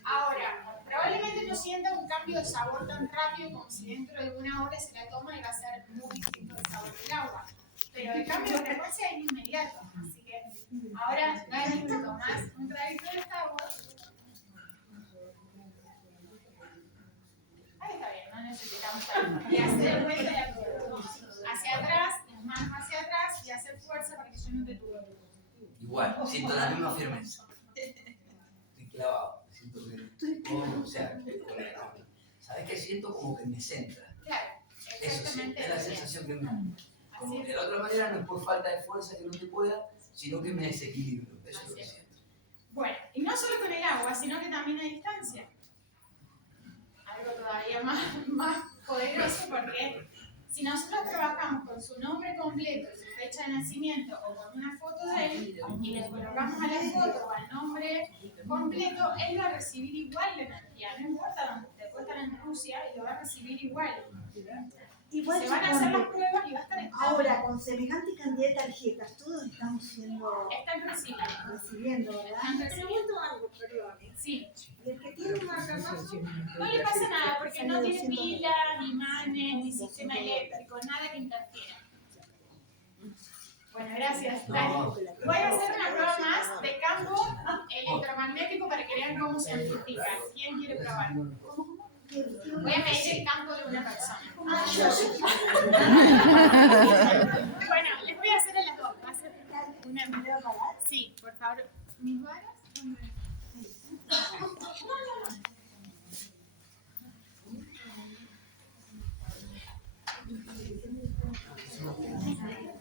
Ahora, probablemente no sienta un cambio de sabor tan rápido como si dentro de una hora se la toma y va a ser muy distinto el sabor del agua. Pero el cambio de frecuencia es inmediato, así que ahora Dani, te tomás un traguito de esta agua. Ahí está bien, no necesitamos tanto. Y hacer vuelta la curva. Hacia atrás, las manos hacia atrás y hacer fuerza para que yo no te tuve. igual, siento la misma firmeza. Estoy clavado. Siento que. O sea, ¿sabes qué? Siento como que me centra. Claro, Eso sí, exactamente. es la sensación que me da. Como Así que de es. la otra manera no es por falta de fuerza que no te pueda, sino que me desequilibro. Eso es lo que Así es. siento. Bueno, y no solo con el agua, sino que también a distancia. Algo todavía más poderoso porque si nosotros trabajamos con su nombre completo, su fecha de nacimiento o con una foto de él y le colocamos a la foto o al nombre completo, él va a recibir igual la energía, no importa dónde esté, puede estar en Rusia y lo va a recibir igual. Igual Se van a hacer las suponte, pruebas y va a estar estable. ahora con semejante cantidad de tarjetas, todos estamos Está en principio. recibiendo, ¿verdad? Está en Te principio. pregunto algo, perdón. Sí. ¿Y el que tiene un marcapaso? No le pasa nada porque no tiene pila, ni imanes, ni sistema eléctrico, nada que interfiera. Bueno, gracias. Dale. Voy a hacer una prueba más de campo electromagnético para que vean cómo se amplifica. ¿Quién quiere probar? Voy a medir el campo de una persona. Bueno, les voy a hacer a las dos. Va a ser una. Sí, por favor. ¿Mis varas?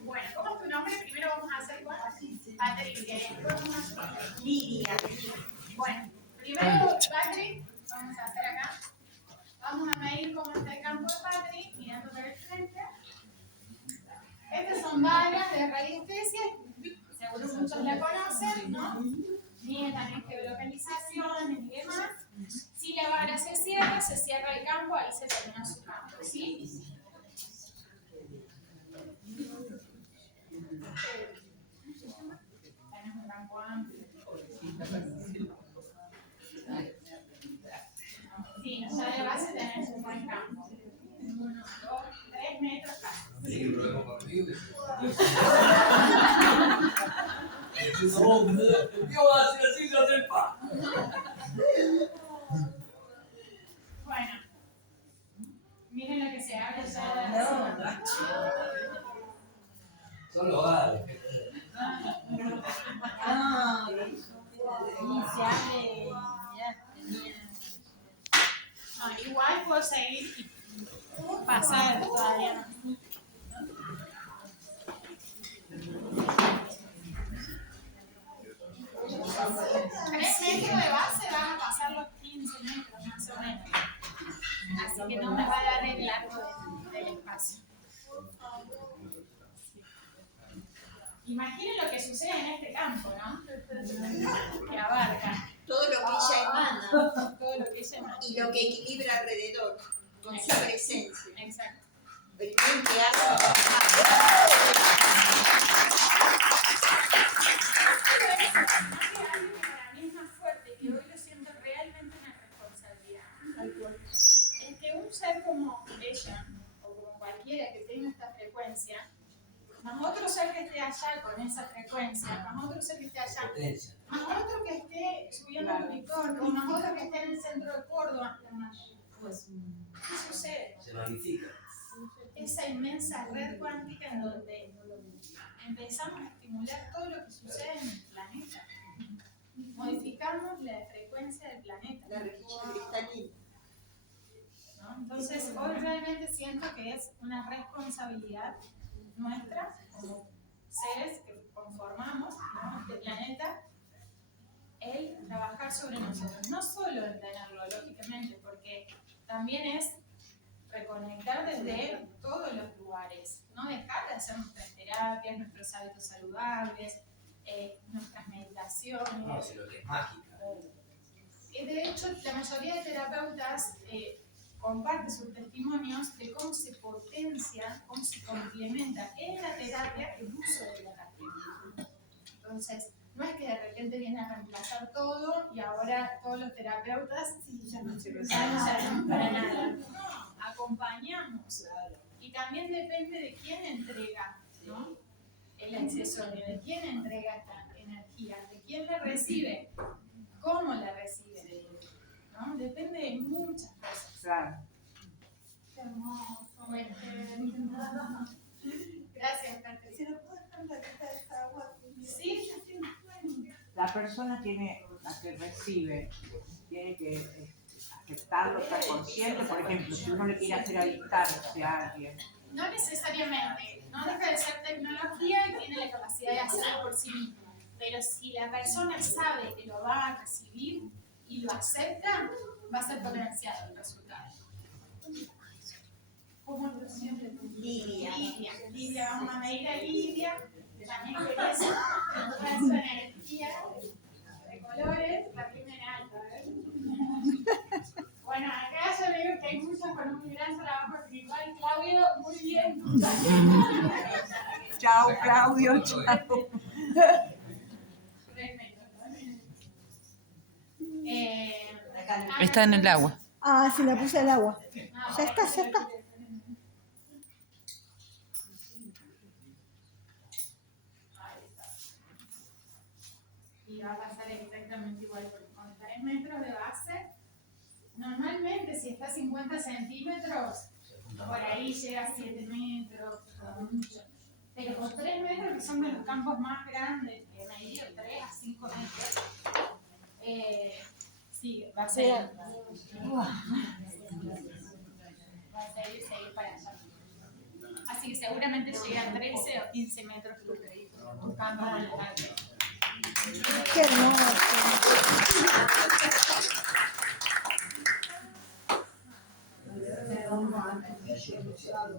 Bueno, ¿cómo es tu nombre? Primero vamos a hacer con Patrick. Lidia. Bueno, primero Patrick, vamos a hacer acá. Vamos a medir cómo está el campo de Patrick, mirando para el frente. Estas son varas de radiestesia, seguro muchos la conocen, ¿no? Mide también geolocalizaciones y demás. Si la vara se cierra el campo, ahí se termina su campo, ¿sí? Tenés un campo amplio. Sí, ya de base tenés un buen campo. 1, 2, 3 metros casi. ¿Tiene problema conmigo? Bueno, miren lo que se abre ya. Son los gatos. No, igual puedo seguir y pasar todavía. 3 metros de base van a pasar los 15 metros más o menos. Así que no me va a dar el largo del espacio. Imaginen lo que sucede en este campo, ¿no? Que abarca Todo lo que ella emana todo lo que ella emana. y lo que equilibra alrededor con su presencia. Exacto. El bien que hace Para mí es más fuerte y hoy lo siento realmente una responsabilidad. Es que un ser como ella, o como cualquiera que tenga esta frecuencia, más otro ser que esté allá con esa frecuencia, más otro ser que esté allá, más otro que esté subiendo al unicornio, más otro que esté en el centro de Córdoba, pues, ¿qué sucede? Se magnifica. Esa inmensa red cuántica en donde empezamos a estimular todo lo que sucede en el planeta. Modificamos la frecuencia del planeta. la rejilla cristalina. ¿No? Entonces, hoy realmente siento que es una responsabilidad nuestra, como seres que conformamos, ¿no?, este planeta, el trabajar sobre nosotros. No solo en tenerlo, lógicamente, porque también es reconectar desde todos los lugares, no dejar de hacer nuestras terapias, nuestros hábitos saludables, nuestras meditaciones. No, si lo que es mágica. De hecho, la mayoría de terapeutas comparte sus testimonios de cómo se potencia, cómo se complementa en la terapia el uso de la terapia. Entonces, no es que de repente viene a reemplazar todo y ahora todos los terapeutas ya no servemos para nada. No, acompañamos. Y también depende de quién entrega, ¿no?, el accesorio, de quién entrega esta energía, de quién la recibe, cómo la recibe, ¿no? Depende de muchas cosas. Claro. Qué hermoso. Bueno, gracias, Patricia. ¿Se lo puedes cambiar esta agua? Sí, sí, bueno. La persona tiene, la que recibe, tiene que aceptarlo, estar consciente. Por ejemplo, si uno le quiere hacer a distancia a alguien. No necesariamente, no deja de ser tecnología y tiene la capacidad de hacerlo por sí misma. Pero si la persona sabe que lo va a recibir y lo acepta, va a ser potenciado el resultado. ¿Cómo es tu nombre? Lidia. Lidia, vamos a medir a Lidia, que también quería su energía de colores, la primera alta, ¿verdad? Bueno, acá ya veo que hay muchos con un gran trabajo espiritual. Claudio, muy bien. Chao, Claudio, chao. Está en el agua. Ah, sí, la puse al agua. Ya está, ya está. y va a pasar exactamente igual, porque con 3 metros de base, normalmente si está a 50 centímetros, por ahí llega a 7 metros, como mucho. Pero por 3 metros, que son de los campos más grandes, que he medido 3 a 5 metros, sí, va a seguir. Va a seguir para allá. Así que seguramente llega a 13 o 15 metros tu campo con el árbol. Qué hermoso.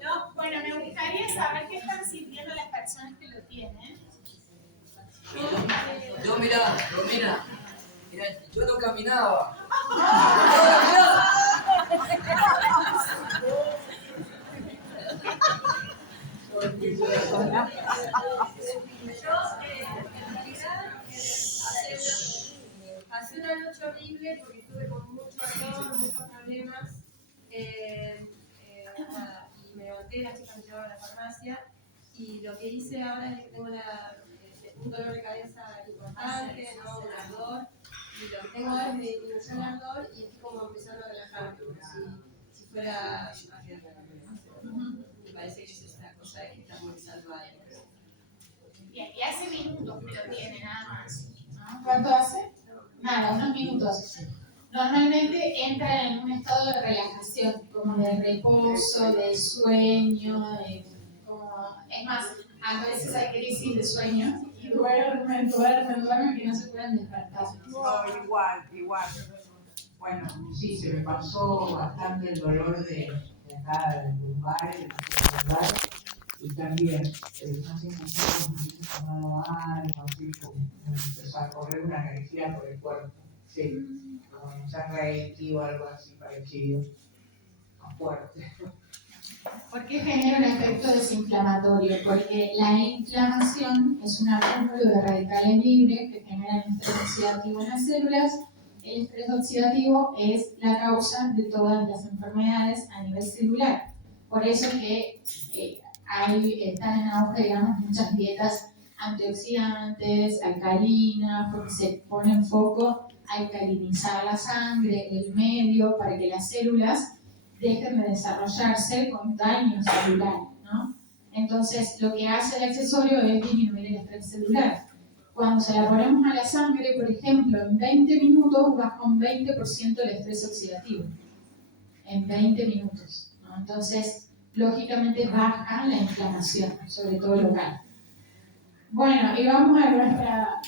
No, bueno, me gustaría saber qué están sintiendo las personas que lo tienen. Yo, mira, Romina, mira, yo no caminaba. Pasé una noche horrible porque estuve con mucho dolor, muchos problemas. Nada, y me levanté, las chicas me llevaron a la farmacia. Y lo que hice ahora es que tengo un dolor de cabeza importante, ¿no? Un ardor. Y lo que tengo ahora es disminución del ardor y estoy como empezando a relajarme, como si fuera a me parece que es esta cosa de que está muy salvaje. Bien, y hace minutos que lo tiene, nada más, ¿no? ¿Cuánto hace? Nada, unos minutos. Normalmente entra en un estado de relajación, como de reposo, de sueño, es más, a veces hay crisis de sueño y duermen, que no se pueden despertar. No, igual. Bueno, sí, se me pasó bastante el dolor de acá, del lumbar, y también, no sé si me tomado algo, así como me empezó a correr una energía por el cuerpo, sí, como un reiki o algo así parecido, más fuerte. ¿Por qué genera un efecto desinflamatorio? Porque la inflamación es un acúmulo de radicales libres que generan estrés oxidativo en las células. El estrés oxidativo es la causa de todas las enfermedades a nivel celular. Por eso es que están en auge, digamos, muchas dietas antioxidantes, alcalinas, porque se pone en foco a alcalinizar la sangre, el medio, para que las células dejen de desarrollarse con daño celular, ¿no? Entonces, lo que hace el accesorio es disminuir el estrés celular. Cuando se la ponemos a la sangre, por ejemplo, en 20 minutos baja un 20% el estrés oxidativo. En 20 minutos, ¿no? Entonces, lógicamente baja la inflamación, sobre todo local. Bueno, y vamos a nuestra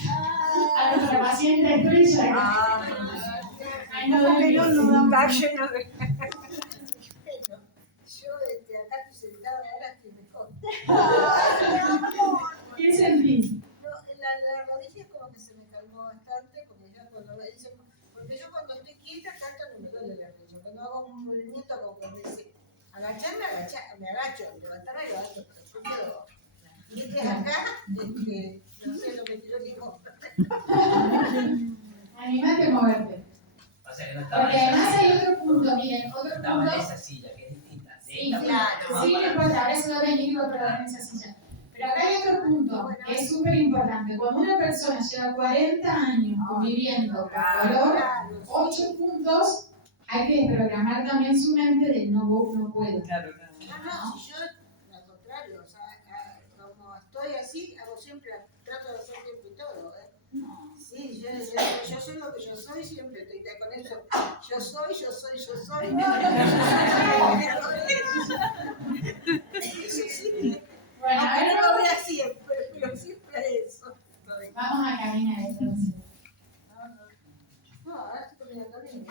paciente estrella. Ay, no, está lleno de... Yo acá estoy sentada ahora que me corta. ¿Qué sentís? No, la rodilla como que se me calmó bastante, porque yo cuando estoy quieta tanto no me duele la rodilla. Cuando hago un movimiento como que me dice, agacharme, me agacho, levantarme, levanto, pero yo quedo. Y acá, no sé lo que quiero ni comprar. Animate a moverte. O sea, que no Porque además hay otro punto, miren, otro estaba en punto. esa silla, que es distinta. Sí, claro. Sí, no importa, ahora se va a venir a probar en esa silla. Pero acá hay otro punto que es súper importante. Cuando una persona lleva 40 años conviviendo con dolor, 8 puntos, hay que desprogramar también su mente de no puedo. No, si yo, al contrario, o sea, como estoy así, hago siempre, trato de hacer tiempo y todo, ¿eh? Sí, yo soy lo que yo soy siempre, estoy con eso. Yo soy. Bueno, aunque no lo vea siempre, pero siempre eso. Vamos a caminar entonces. No, ahora estoy caminando bien.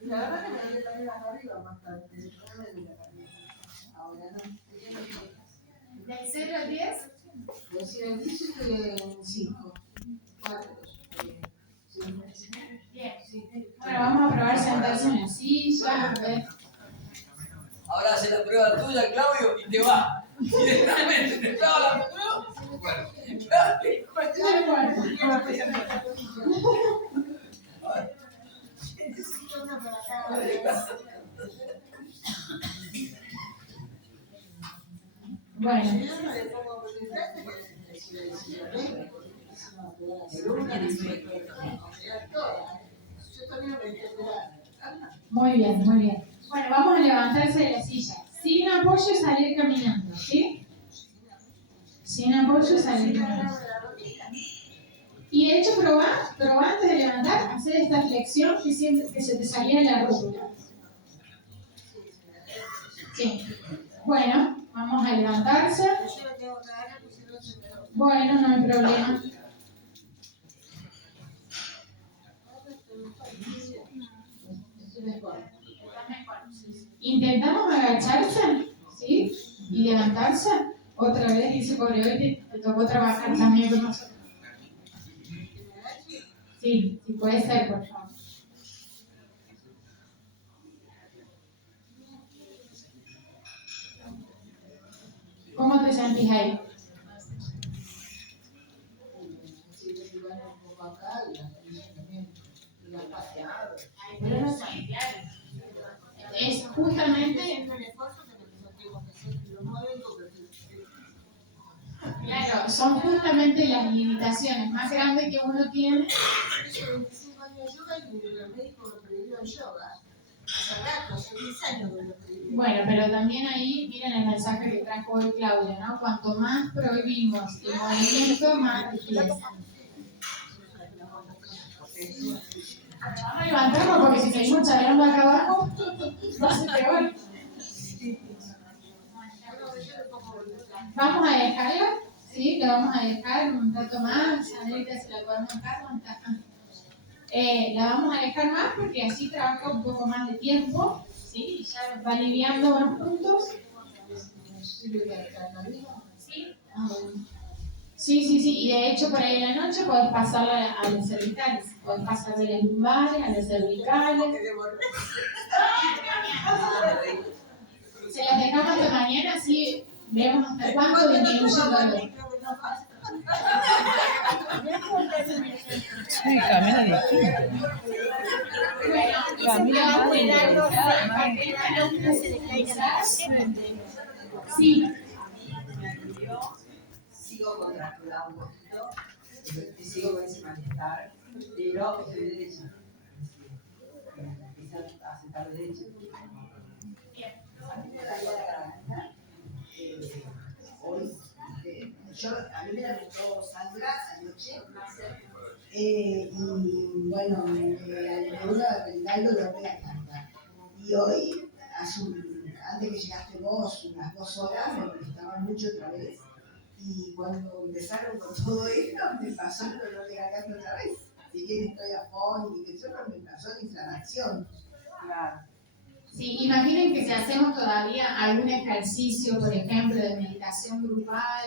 La verdad que me voy a caminar acá arriba más tarde, no me duele la cabeza. Ahora no. ¿Del 0 al 10? Del 0 al 10 estoy en 5. 4. Bien. Bueno, vamos a probar sentarse en la silla. Ahora hace la prueba tuya, Claudio, y te va. Directamente te clava la prueba. Bueno, Necesito una para cada vez. Bueno. Yo no le pongo por enfrente, porque si lo ven, Yo también me entenderá. Muy bien, muy bien. Bueno, vamos a levantarse de la silla. Sin apoyo, salir caminando, ¿sí? Sin apoyo, salir caminando. Y de hecho, probá antes de levantar, hacer esta flexión que siempre que se te salía de la rótula. Sí. Bueno, vamos a levantarse. Bueno, no hay problema. Intentamos agacharse, ¿sí? Y levantarse. Otra vez, dice pobre, hoy te tocó trabajar también con nosotros. Sí, sí puede ser, por favor. ¿Cómo te sentís ahí? Es justamente, claro, son justamente las limitaciones más grandes que uno tiene. Bueno, pero también ahí, miren el mensaje que trajo hoy Claudia, ¿no? Cuanto más prohibimos el movimiento, más riqueza. Vamos a levantarnos porque si seguimos charlando acá abajo, va a ser peor. Vamos a dejarla, ¿sí? La vamos a dejar un rato más. Ahorita se la podemos dejar. La vamos a dejar más porque así trabaja un poco más de tiempo, ¿sí? Y ya va aliviando unos puntos. Sí. Y de hecho, por ahí en la noche podés pasarla a las cervicales. Podés pasar de las lumbares a las cervicales. Se las dejamos hasta mañana, así vemos hasta cuánto disminuye el dolor. Sí, camina distinto. Sí. Sigo contracturado un poquito, sigo con ese malestar, pero estoy derecha. Empieza a sentar derecha. A mí me daría la garganta. Hoy, a mí me la gustó Sandra anoche. Y bueno, me uno aprendiendo lo de la carta. Y hoy, antes que llegaste vos, unas 2 horas, me molestaban mucho otra vez. Y cuando empezaron con todo esto, me pasó el dolor de garganta otra vez. Si bien estoy afónica y que yo, pero me pasó la inflamación. Claro. Sí, imaginen que si hacemos todavía algún ejercicio, por ejemplo, de meditación grupal,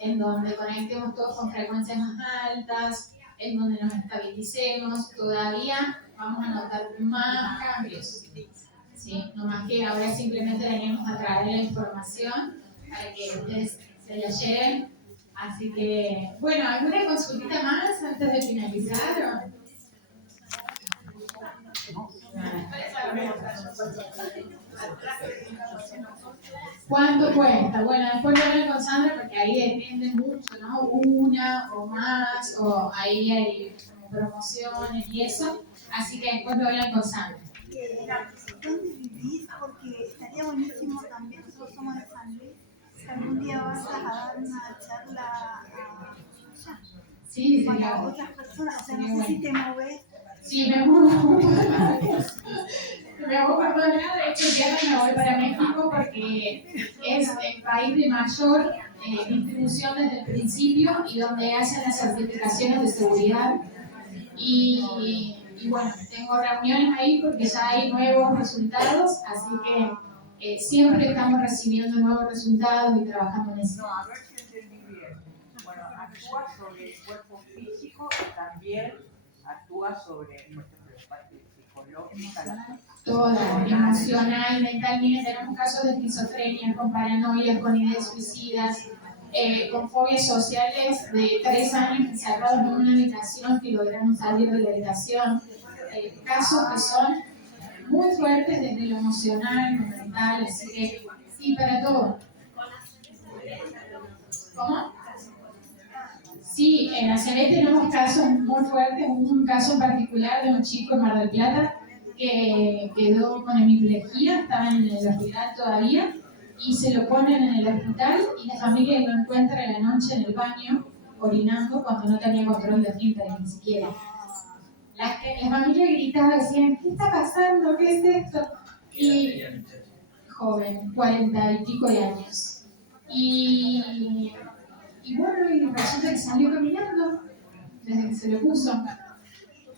en donde conectemos todos con frecuencias más altas, en donde nos estabilicemos, todavía vamos a notar más cambios. ¿Sí? No más que ahora simplemente venimos a traer la información para que ustedes se la lleven. Así que, bueno, ¿alguna consultita más antes de finalizar? ¿Cuánto cuesta? Bueno, después lo hablo con Sandra porque ahí depende mucho, ¿no? Una o más, o ahí hay promociones y eso. Así que después lo hablan con Sandra. ¿Dónde vivís? Porque estaría buenísimo también, nosotros somos de San Luis, si algún día vas a dar una charla allá. Sí, para otras personas, o sea, no sé si te movés. Sí, me muevo. Me voy por todos lados, de hecho el viernes me voy para México porque es el país de mayor distribución desde el principio y donde hacen las certificaciones de seguridad. Y bueno, tengo reuniones ahí porque ya hay nuevos resultados, así que siempre estamos recibiendo nuevos resultados y trabajando en eso. No, a ver si entendí bien. Bueno, actúa sobre el cuerpo físico y también actúa sobre nuestra parte psicológica. Toda, emocional, mental. Miren, tenemos casos de esquizofrenia, con paranoias, con ideas suicidas, con fobias sociales de 3 años encerrados en una habitación que lograron salir de la habitación. Casos que son muy fuertes desde lo emocional, lo mental, así que sí, para todo. ¿Cómo? Sí, en ACB tenemos casos muy fuertes, un caso en particular de un chico en Mar del Plata que quedó con hemiplegia, estaba en el hospital todavía, y se lo ponen en el hospital y la familia lo encuentra en la noche en el baño orinando cuando no tenía control de esfínteres ni siquiera. La familia gritaba, decían, ¿qué está pasando? ¿Qué es esto? Y joven, 40 y pico de años. Y bueno, y resulta que salió caminando desde que se lo puso.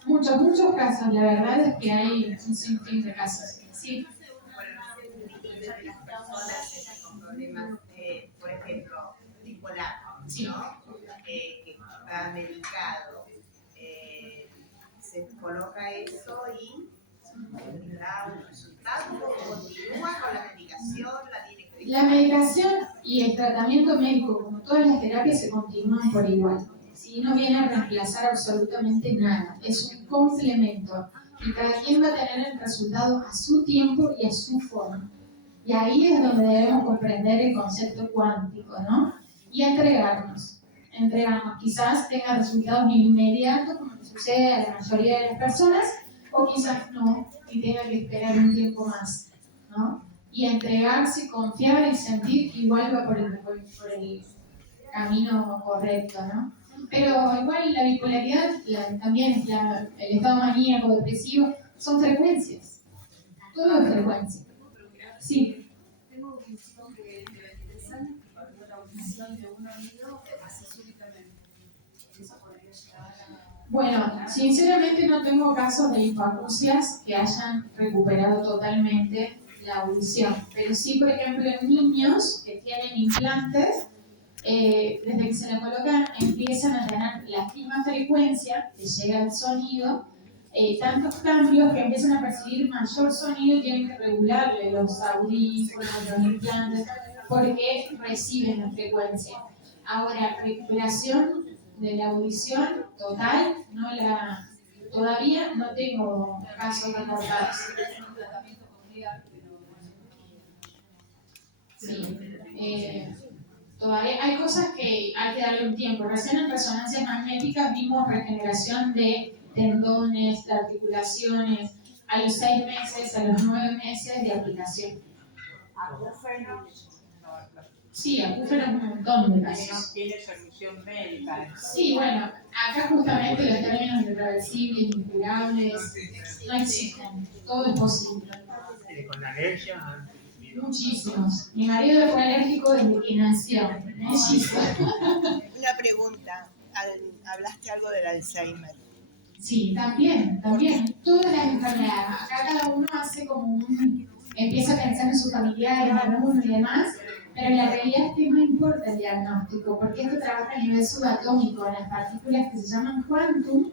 Muchos casos, la verdad es que hay un sinfín de casos. Sí. Las personas con problemas, por ejemplo, bipolares, Sí. ¿no? Que está medicado, se coloca eso y da un resultado, continúa con la medicación, la tiene que... La medicación y el tratamiento médico, como todas las terapias, se continúan por igual. ¿Sí? No viene a reemplazar absolutamente nada, es un complemento. Y cada quien va a tener el resultado a su tiempo y a su forma. Y ahí es donde debemos comprender el concepto cuántico, ¿no? Y entregarnos. Quizás tenga resultados inmediatos, como sucede a la mayoría de las personas, o quizás no, y tenga que esperar un tiempo más, ¿no? Y entregarse, confiar y sentir que igual va por el camino correcto, ¿no? Pero igual la bipolaridad, también el estado maníaco, depresivo, son frecuencias. Todo es frecuencia. Sí. Tengo un chico que de 23 años que perdió la audición de un oído así súbitamente. ¿Eso podría llegar a...? Bueno, sinceramente no tengo casos de hipoacusias que hayan recuperado totalmente la audición. Pero sí, por ejemplo, en niños que tienen implantes, desde que se le colocan empiezan a tener la misma frecuencia que llega el sonido, tantos cambios que empiezan a percibir mayor sonido y tienen que regularle los audífonos, los implantes, porque reciben la frecuencia. Ahora, recuperación de la audición total, todavía no tengo casos reportados. Sí. Todavía hay cosas que hay que darle un tiempo. Recién en resonancias magnéticas vimos regeneración de tendones, de articulaciones, a los 6 meses, a los 9 meses de aplicación. Acúfenos. Sí, acúfenos un montón de Que casos. no tiene solución médica. Sí, bueno, acá justamente los términos irreversibles, incurables, no existen. Todo es posible. ¿Con la alergia? Muchísimos. Mi marido fue alérgico desde que nació. Una pregunta, hablaste algo del Alzheimer. Sí, también. Todas las enfermedades. Acá cada uno hace como empieza a pensar en sus familiares, en uno y demás, pero la realidad es que no importa el diagnóstico, porque esto trabaja a nivel subatómico, en las partículas que se llaman quantum,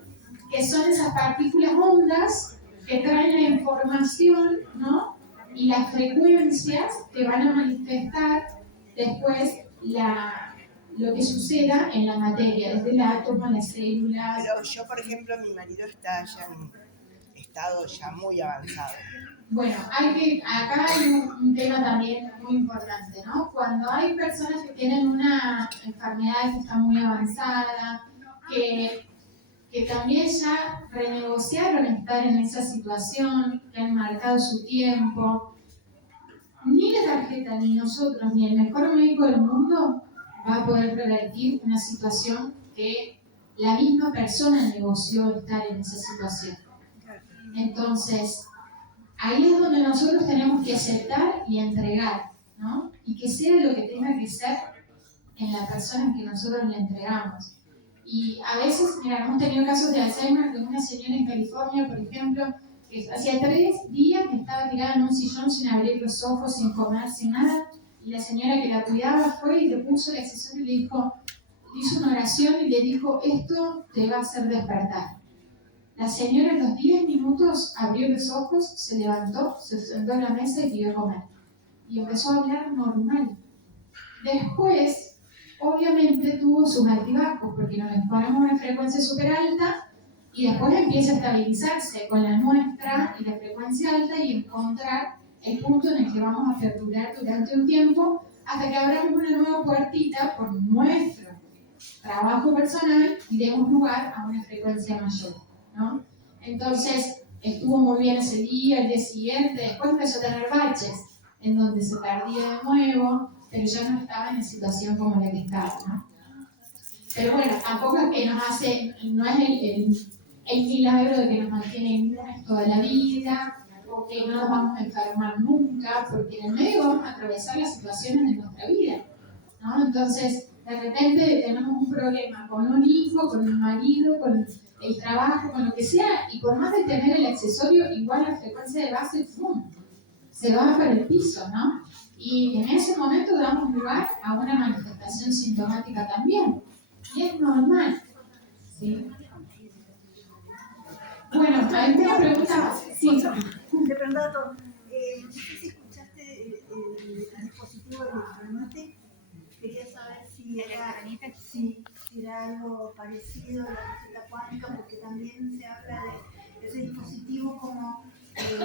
que son esas partículas ondas que traen la información, ¿no? Y las frecuencias que van a manifestar después lo que suceda en la materia, desde el átomo, las células. Pero yo, por ejemplo, mi marido está ya en estado ya muy avanzado. Bueno, acá hay un tema también muy importante, ¿no? Cuando hay personas que tienen una enfermedad que está muy avanzada, que también ya renegociaron estar en esa situación, que han marcado su tiempo, ni la tarjeta, ni nosotros, ni el mejor médico del mundo va a poder revertir una situación que la misma persona negoció estar en esa situación. Entonces, ahí es donde nosotros tenemos que aceptar y entregar, ¿no? Y que sea lo que tenga que ser en la persona que nosotros le entregamos. Y a veces, mira, hemos tenido casos de Alzheimer de una señora en California, por ejemplo, que hacía 3 días que estaba tirada en un sillón sin abrir los ojos, sin comer, sin nada, y la señora que la cuidaba fue y le puso el accesorio y le dijo, hizo una oración y le dijo, esto te va a hacer despertar. La señora en los 10 minutos abrió los ojos, se levantó, se sentó en la mesa y pidió comer. Y empezó a hablar normal. Después, obviamente tuvo sus altibajos, porque nos exponemos a una frecuencia súper alta y después empieza a estabilizarse con la nuestra y la frecuencia alta y encontrar el punto en el que vamos a perdurar durante un tiempo hasta que abramos una nueva puertita por nuestro trabajo personal y demos lugar a una frecuencia mayor, ¿no? Entonces, estuvo muy bien ese día, el día siguiente, después empezó a tener baches, en donde se perdía de nuevo, pero ya no estaba en la situación como la que estaba, ¿no? Pero bueno, tampoco es que nos hace, no es el milagro de que nos mantiene inmunes toda la vida, o que no nos vamos a enfermar nunca, porque en el medio vamos a atravesar las situaciones de nuestra vida, ¿no? Entonces, de repente tenemos un problema con un hijo, con el marido, con el trabajo, con lo que sea, y por más de tener el accesorio, igual la frecuencia de base, ¡fum!, se va para el piso, ¿no? Y en ese momento damos lugar a una manifestación sintomática también. Y es normal, ¿sí? Bueno, ¿alguna pregunta? Sí. De pronto, no sé si escuchaste el dispositivo electronote. Quería saber si era algo parecido a la receta cuántica, porque también se habla de ese dispositivo como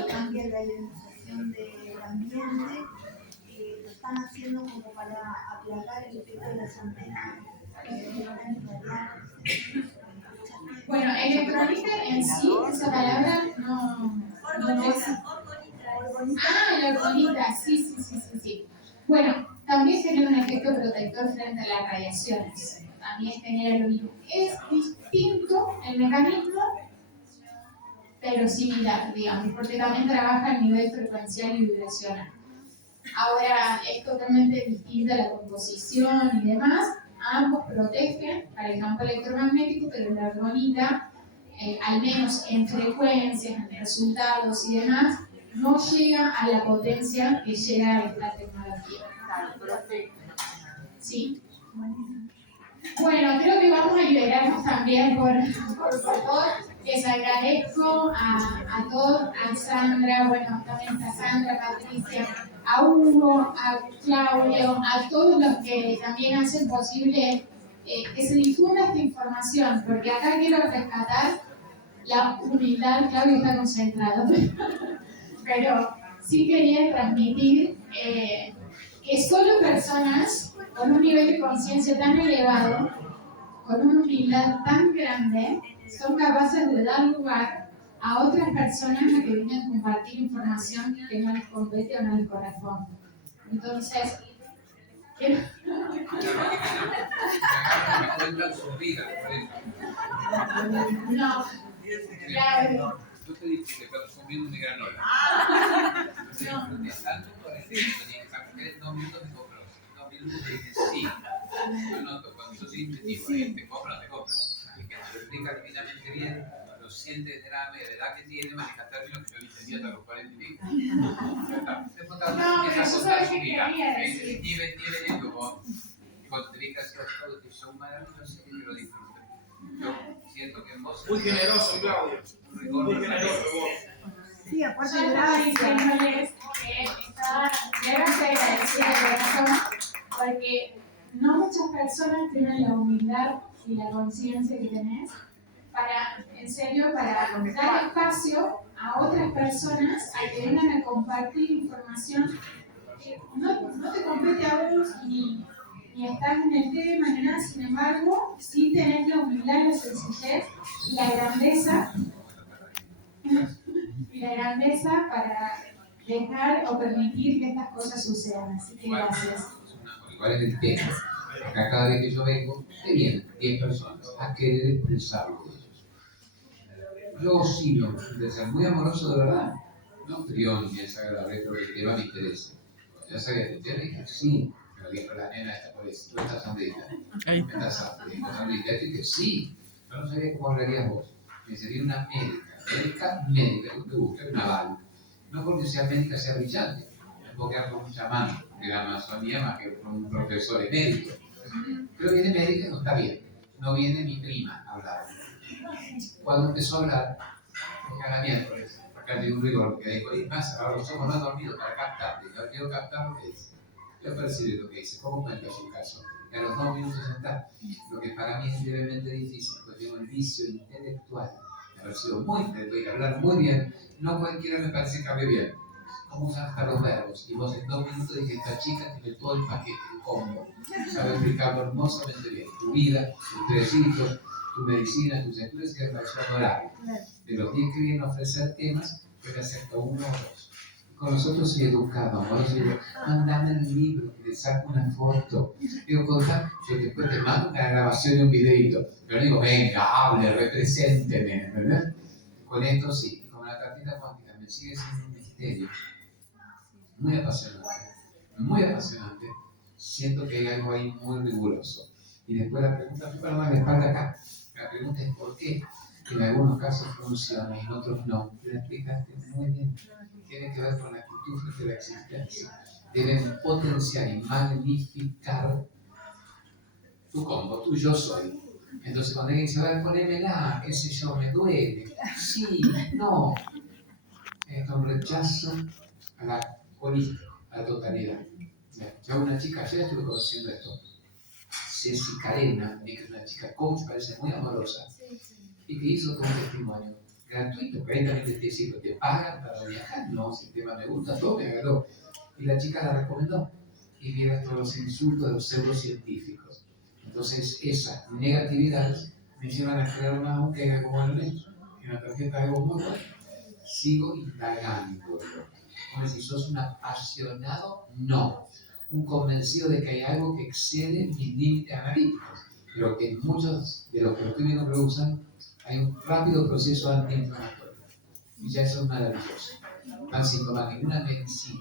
cambia la ionización del ambiente. Lo están haciendo como para aplacar el efecto de las antenas. Bueno, electronita en sí, esa palabra no es. Ah, la orgonita, sí. Bueno, también genera un efecto protector frente a las radiaciones. También genera lo mismo. Es distinto el mecanismo, pero similar, digamos, porque también trabaja a nivel frecuencial y vibracional. Ahora, es totalmente distinta la composición y demás. Ambos protegen para el campo electromagnético, pero la orgonita, al menos en frecuencias, en resultados y demás, no llega a la potencia que llega a esta tecnología. Sí. Bueno, creo que vamos a liberarnos también por favor. Les agradezco a todos, a Sandra, bueno, también está Sandra, Patricia, a Hugo, a Claudio, a todos los que también hacen posible que se difunda esta información, porque acá quiero rescatar la humildad. Claudio está concentrado, pero sí quería transmitir que solo personas con un nivel de conciencia tan elevado, con una humildad tan grande, son capaces de dar lugar a otras personas a que vengan a compartir información que no les compete o no les corresponde. Entonces, no, claro. Yo te dije que estás comiendo mi granola. No. No minutos de compra. 2 minutos de dices sí. Yo noto, cuando yo soy intuitivo, te compra. Y que te lo explica divinamente bien, lo siente desde la edad que tiene, maneja términos que yo no entendía hasta los 40 y pico. No, pero eso sabes que quería decir. Nivel, y cuando te dedicas a todo que son maravillosos, y lo disfruto. Yo siento que en vos... Muy generoso, Claudio. Muy generoso vos. Sí, aparte de gracias. Debes agradecer de corazón, porque no muchas personas tienen la humildad y la conciencia que tenés para, en serio, para dar espacio a otras personas a que vengan a compartir información que no te compete a vos ni estás en el tema ni nada. Sin embargo, sí tenés la humildad, la sencillez y la grandeza para dejar o permitir que estas cosas sucedan. Así que gracias. Igual es el tema. Acá cada vez que yo vengo, te vienen 10 personas a querer expresarlo de ellos. Yo oscilo de ser muy amoroso de verdad, no frío ni desagradable, pero el tema me interesa. Ya sabes, te dije sí, me lo dijo la nena esta por eso, tú estás hambrienta. ¿Estás hambrienta? Y dije sí, yo no sabía cómo hablarías vos. Me sería una médica, lo que busca, una naval. No porque sea médica sea brillante, porque era con un chamán de la Amazonía más que con un profesor emérito. Pero viene médica y no está bien. No viene mi prima a hablar. Cuando empezó a hablar, cada miércoles, acá tiene un rigor que dijo, y más, ahora los ojos no han dormido para captarte. Yo quiero captar lo que dice. Yo percibo lo que dice. ¿Cómo cuenta su caso? Y a los 2 minutos está. Lo que para mí es levemente difícil, porque tengo el vicio intelectual. Haber sido muy intelectual y hablar muy bien. No cualquiera me parece que hable bien. cómo usan hasta los verbos. Y vos en 2 minutos dije, esta chica tiene todo el paquete, el combo. Sabe explicarlo hermosamente bien. Tu vida, tus 3 hijos, tu medicina, tus estudios, que es la versión oral. De los 10 que vienen a ofrecer temas, yo le acepto 1 o 2. Con nosotros soy educado, amor. Yo digo, mandame el libro, que le saco una foto. Digo, yo después te mando una grabación y un videito. Pero digo, venga, hable, represénteme, ¿verdad? Con esto sí. Y con la tarjeta cuántica me sigue siendo un misterio. Muy apasionante. Muy apasionante. Siento que hay algo ahí muy riguroso. Y después la pregunta, para no me espalda acá. La pregunta es ¿por qué? En algunos casos funciona y en otros no. Te la explicaste muy bien. Tiene que ver con la actitud frente a la existencia. Deben potenciar y magnificar tu combo, tu yo soy. Entonces cuando alguien dice, a ver, ponémela, qué sé yo, me duele. Sí, no. Es un rechazo a la holística, a la totalidad. Yo una chica, ayer estuve conociendo esto. Ceci Carena, que es una chica coach, parece muy amorosa, y que hizo como testimonio gratuito, 40 te pagan para viajar, no, si el tema me gusta, todo me agarró. Y la chica la recomendó, y vieron todos los insultos de los pseudocientíficos. Entonces, esas negatividades me llevan a crear más aún que era como el hecho. En la tarjeta algo muy bueno. Sigo indagando. Como si sos un apasionado, no. Un convencido de que hay algo que excede mis límites analíticos, pero que en muchos de los que lo estoy viendo que lo usan, hay un rápido proceso antiinflamatorio. Y ya eso es maravilloso. Van sin tomar ninguna medicina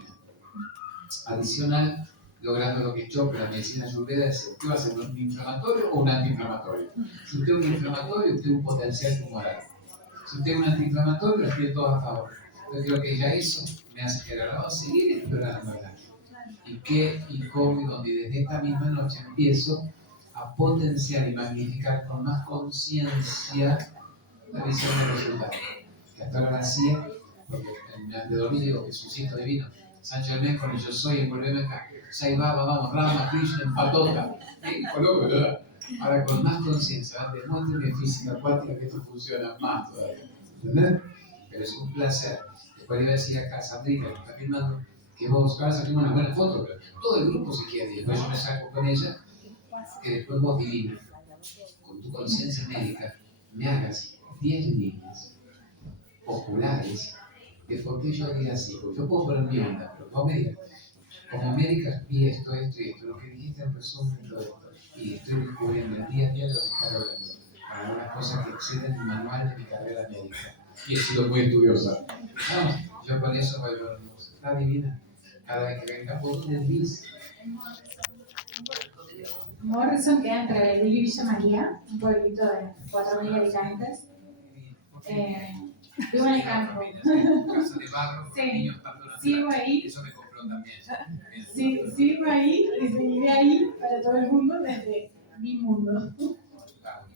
adicional, logrando lo que yo, pero la medicina ayurveda es: ¿usted va a ser un inflamatorio o un antiinflamatorio? Si usted es un inflamatorio, usted es un potencial tumoral. Si usted es un antiinflamatorio, lo tiene todo a favor. Yo creo que ya eso me hace querer seguir explorando el año. Y qué, y cómo, y dónde. Y desde esta misma noche empiezo a potenciar y magnificar con más conciencia la visión del resultado. Que hasta ahora la hacía, porque de dormir digo que es un cito divino. San Germain con el yo soy, envolveme acá. Sai Baba, vamos, Rama, Krishna, Empatota. Ahora con más conciencia, demuéstrame física cuántica que esto funciona más todavía. ¿Entendés? Pero es un placer. Después le iba a decir acá a Sandrina, que está filmando, que vos ahora saquemos una buena foto, pero todo el grupo se quiere. Y después yo me saco con ella, que después vos divina, con tu conciencia médica, me hagas 10 líneas populares de por qué yo haría así. Porque yo puedo poner mi onda, pero vos me digas, como médica vi esto, lo que dijiste en resumen todo esto. Y estoy descubriendo el día a día lo que está logrando. Para algunas cosas que exceden el manual de mi carrera médica. Y he sido muy estudiosa. No, yo con eso voy a ver hermoso. Está divina. Cada vez que venga, ¿por dónde vivís? Morrison queda entre Belén y Villa María, un pueblito de 4.000 habitantes. Vivo en el campo. Casa de barro, sí. Niños tanto sigo ahí. Eso me compró también. Sí, sigo ahí y seguiré ahí para todo el mundo desde mi mundo.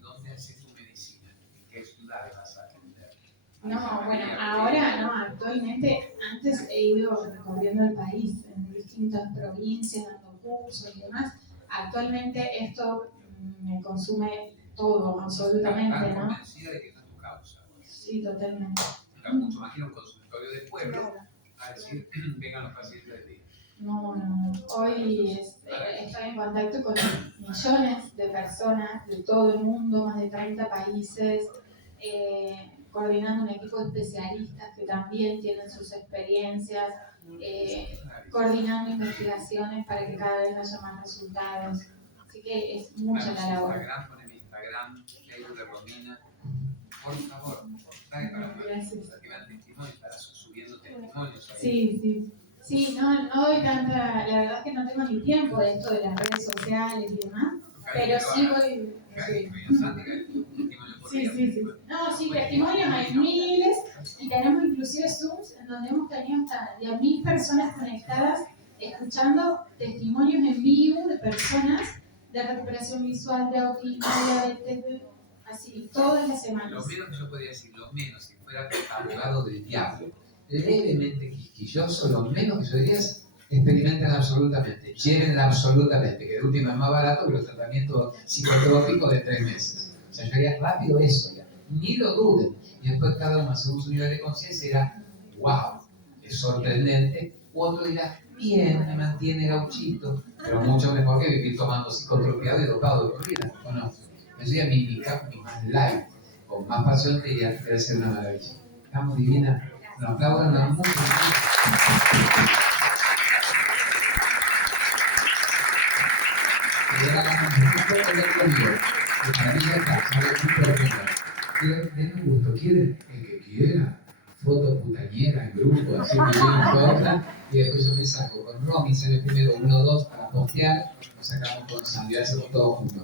¿Dónde haces tu medicina? ¿En qué ciudad vas a atender? No, bueno, ahora no, actualmente, antes he ido recorriendo el país en distintas provincias, dando cursos y demás. Actualmente esto me consume todo, absolutamente, ¿no? ¿Estás convencida de que esta es tu causa? Sí, totalmente. Mucho más que un consultorio de pueblo a decir, vengan los pacientes del día. No. Hoy estoy en contacto con millones de personas de todo el mundo, más de 30 países, coordinando un equipo de especialistas que también tienen sus experiencias, coordinando investigaciones para que cada vez haya más resultados. Así que es mucha la labor. Instagram, Facebook de Romina. Por favor, trae para que vean testimonios, para subiendo testimonios. Ahí. Sí, no doy tanta, la verdad es que no tengo ni tiempo de esto de las redes sociales y demás, pero sí voy. Sí. No, sí, testimonios hay miles y tenemos inclusive Zooms en donde hemos tenido hasta 10.000 personas conectadas escuchando testimonios en vivo de personas de recuperación visual, de autismo, de diabetes, así, todas las semanas. Lo menos que yo podría decir, lo menos, si fuera abogado del diablo, levemente quisquilloso, lo menos que yo diría es experimenten absolutamente, llévenla absolutamente, que de última es más barato que los tratamientos psicotrópicos de 3 meses. O sea, yo haría rápido eso, ya. Ni lo duden. Y después cada uno según su nivel de conciencia dirá, wow, es es sorprendente. U otro dirá, bien, me mantiene gauchito, pero mucho mejor que vivir tomando psicotropiado y dopado de por vida, ¿o no? Eso ya mi más light, con más pasión, te diría, debe ser una maravilla. Estamos divinas, nos aplaudan mucho. Y ahora vamos un poco de conmigo, que para mí ya está, sale súper bien. Pero den un gusto, ¿quieren? El que quiera. Foto putañera en grupo, así me importa. Y después yo me saco con Romy, sale primero 1 o 2 para postear, nos sacamos con Sandy, hacemos todos juntos.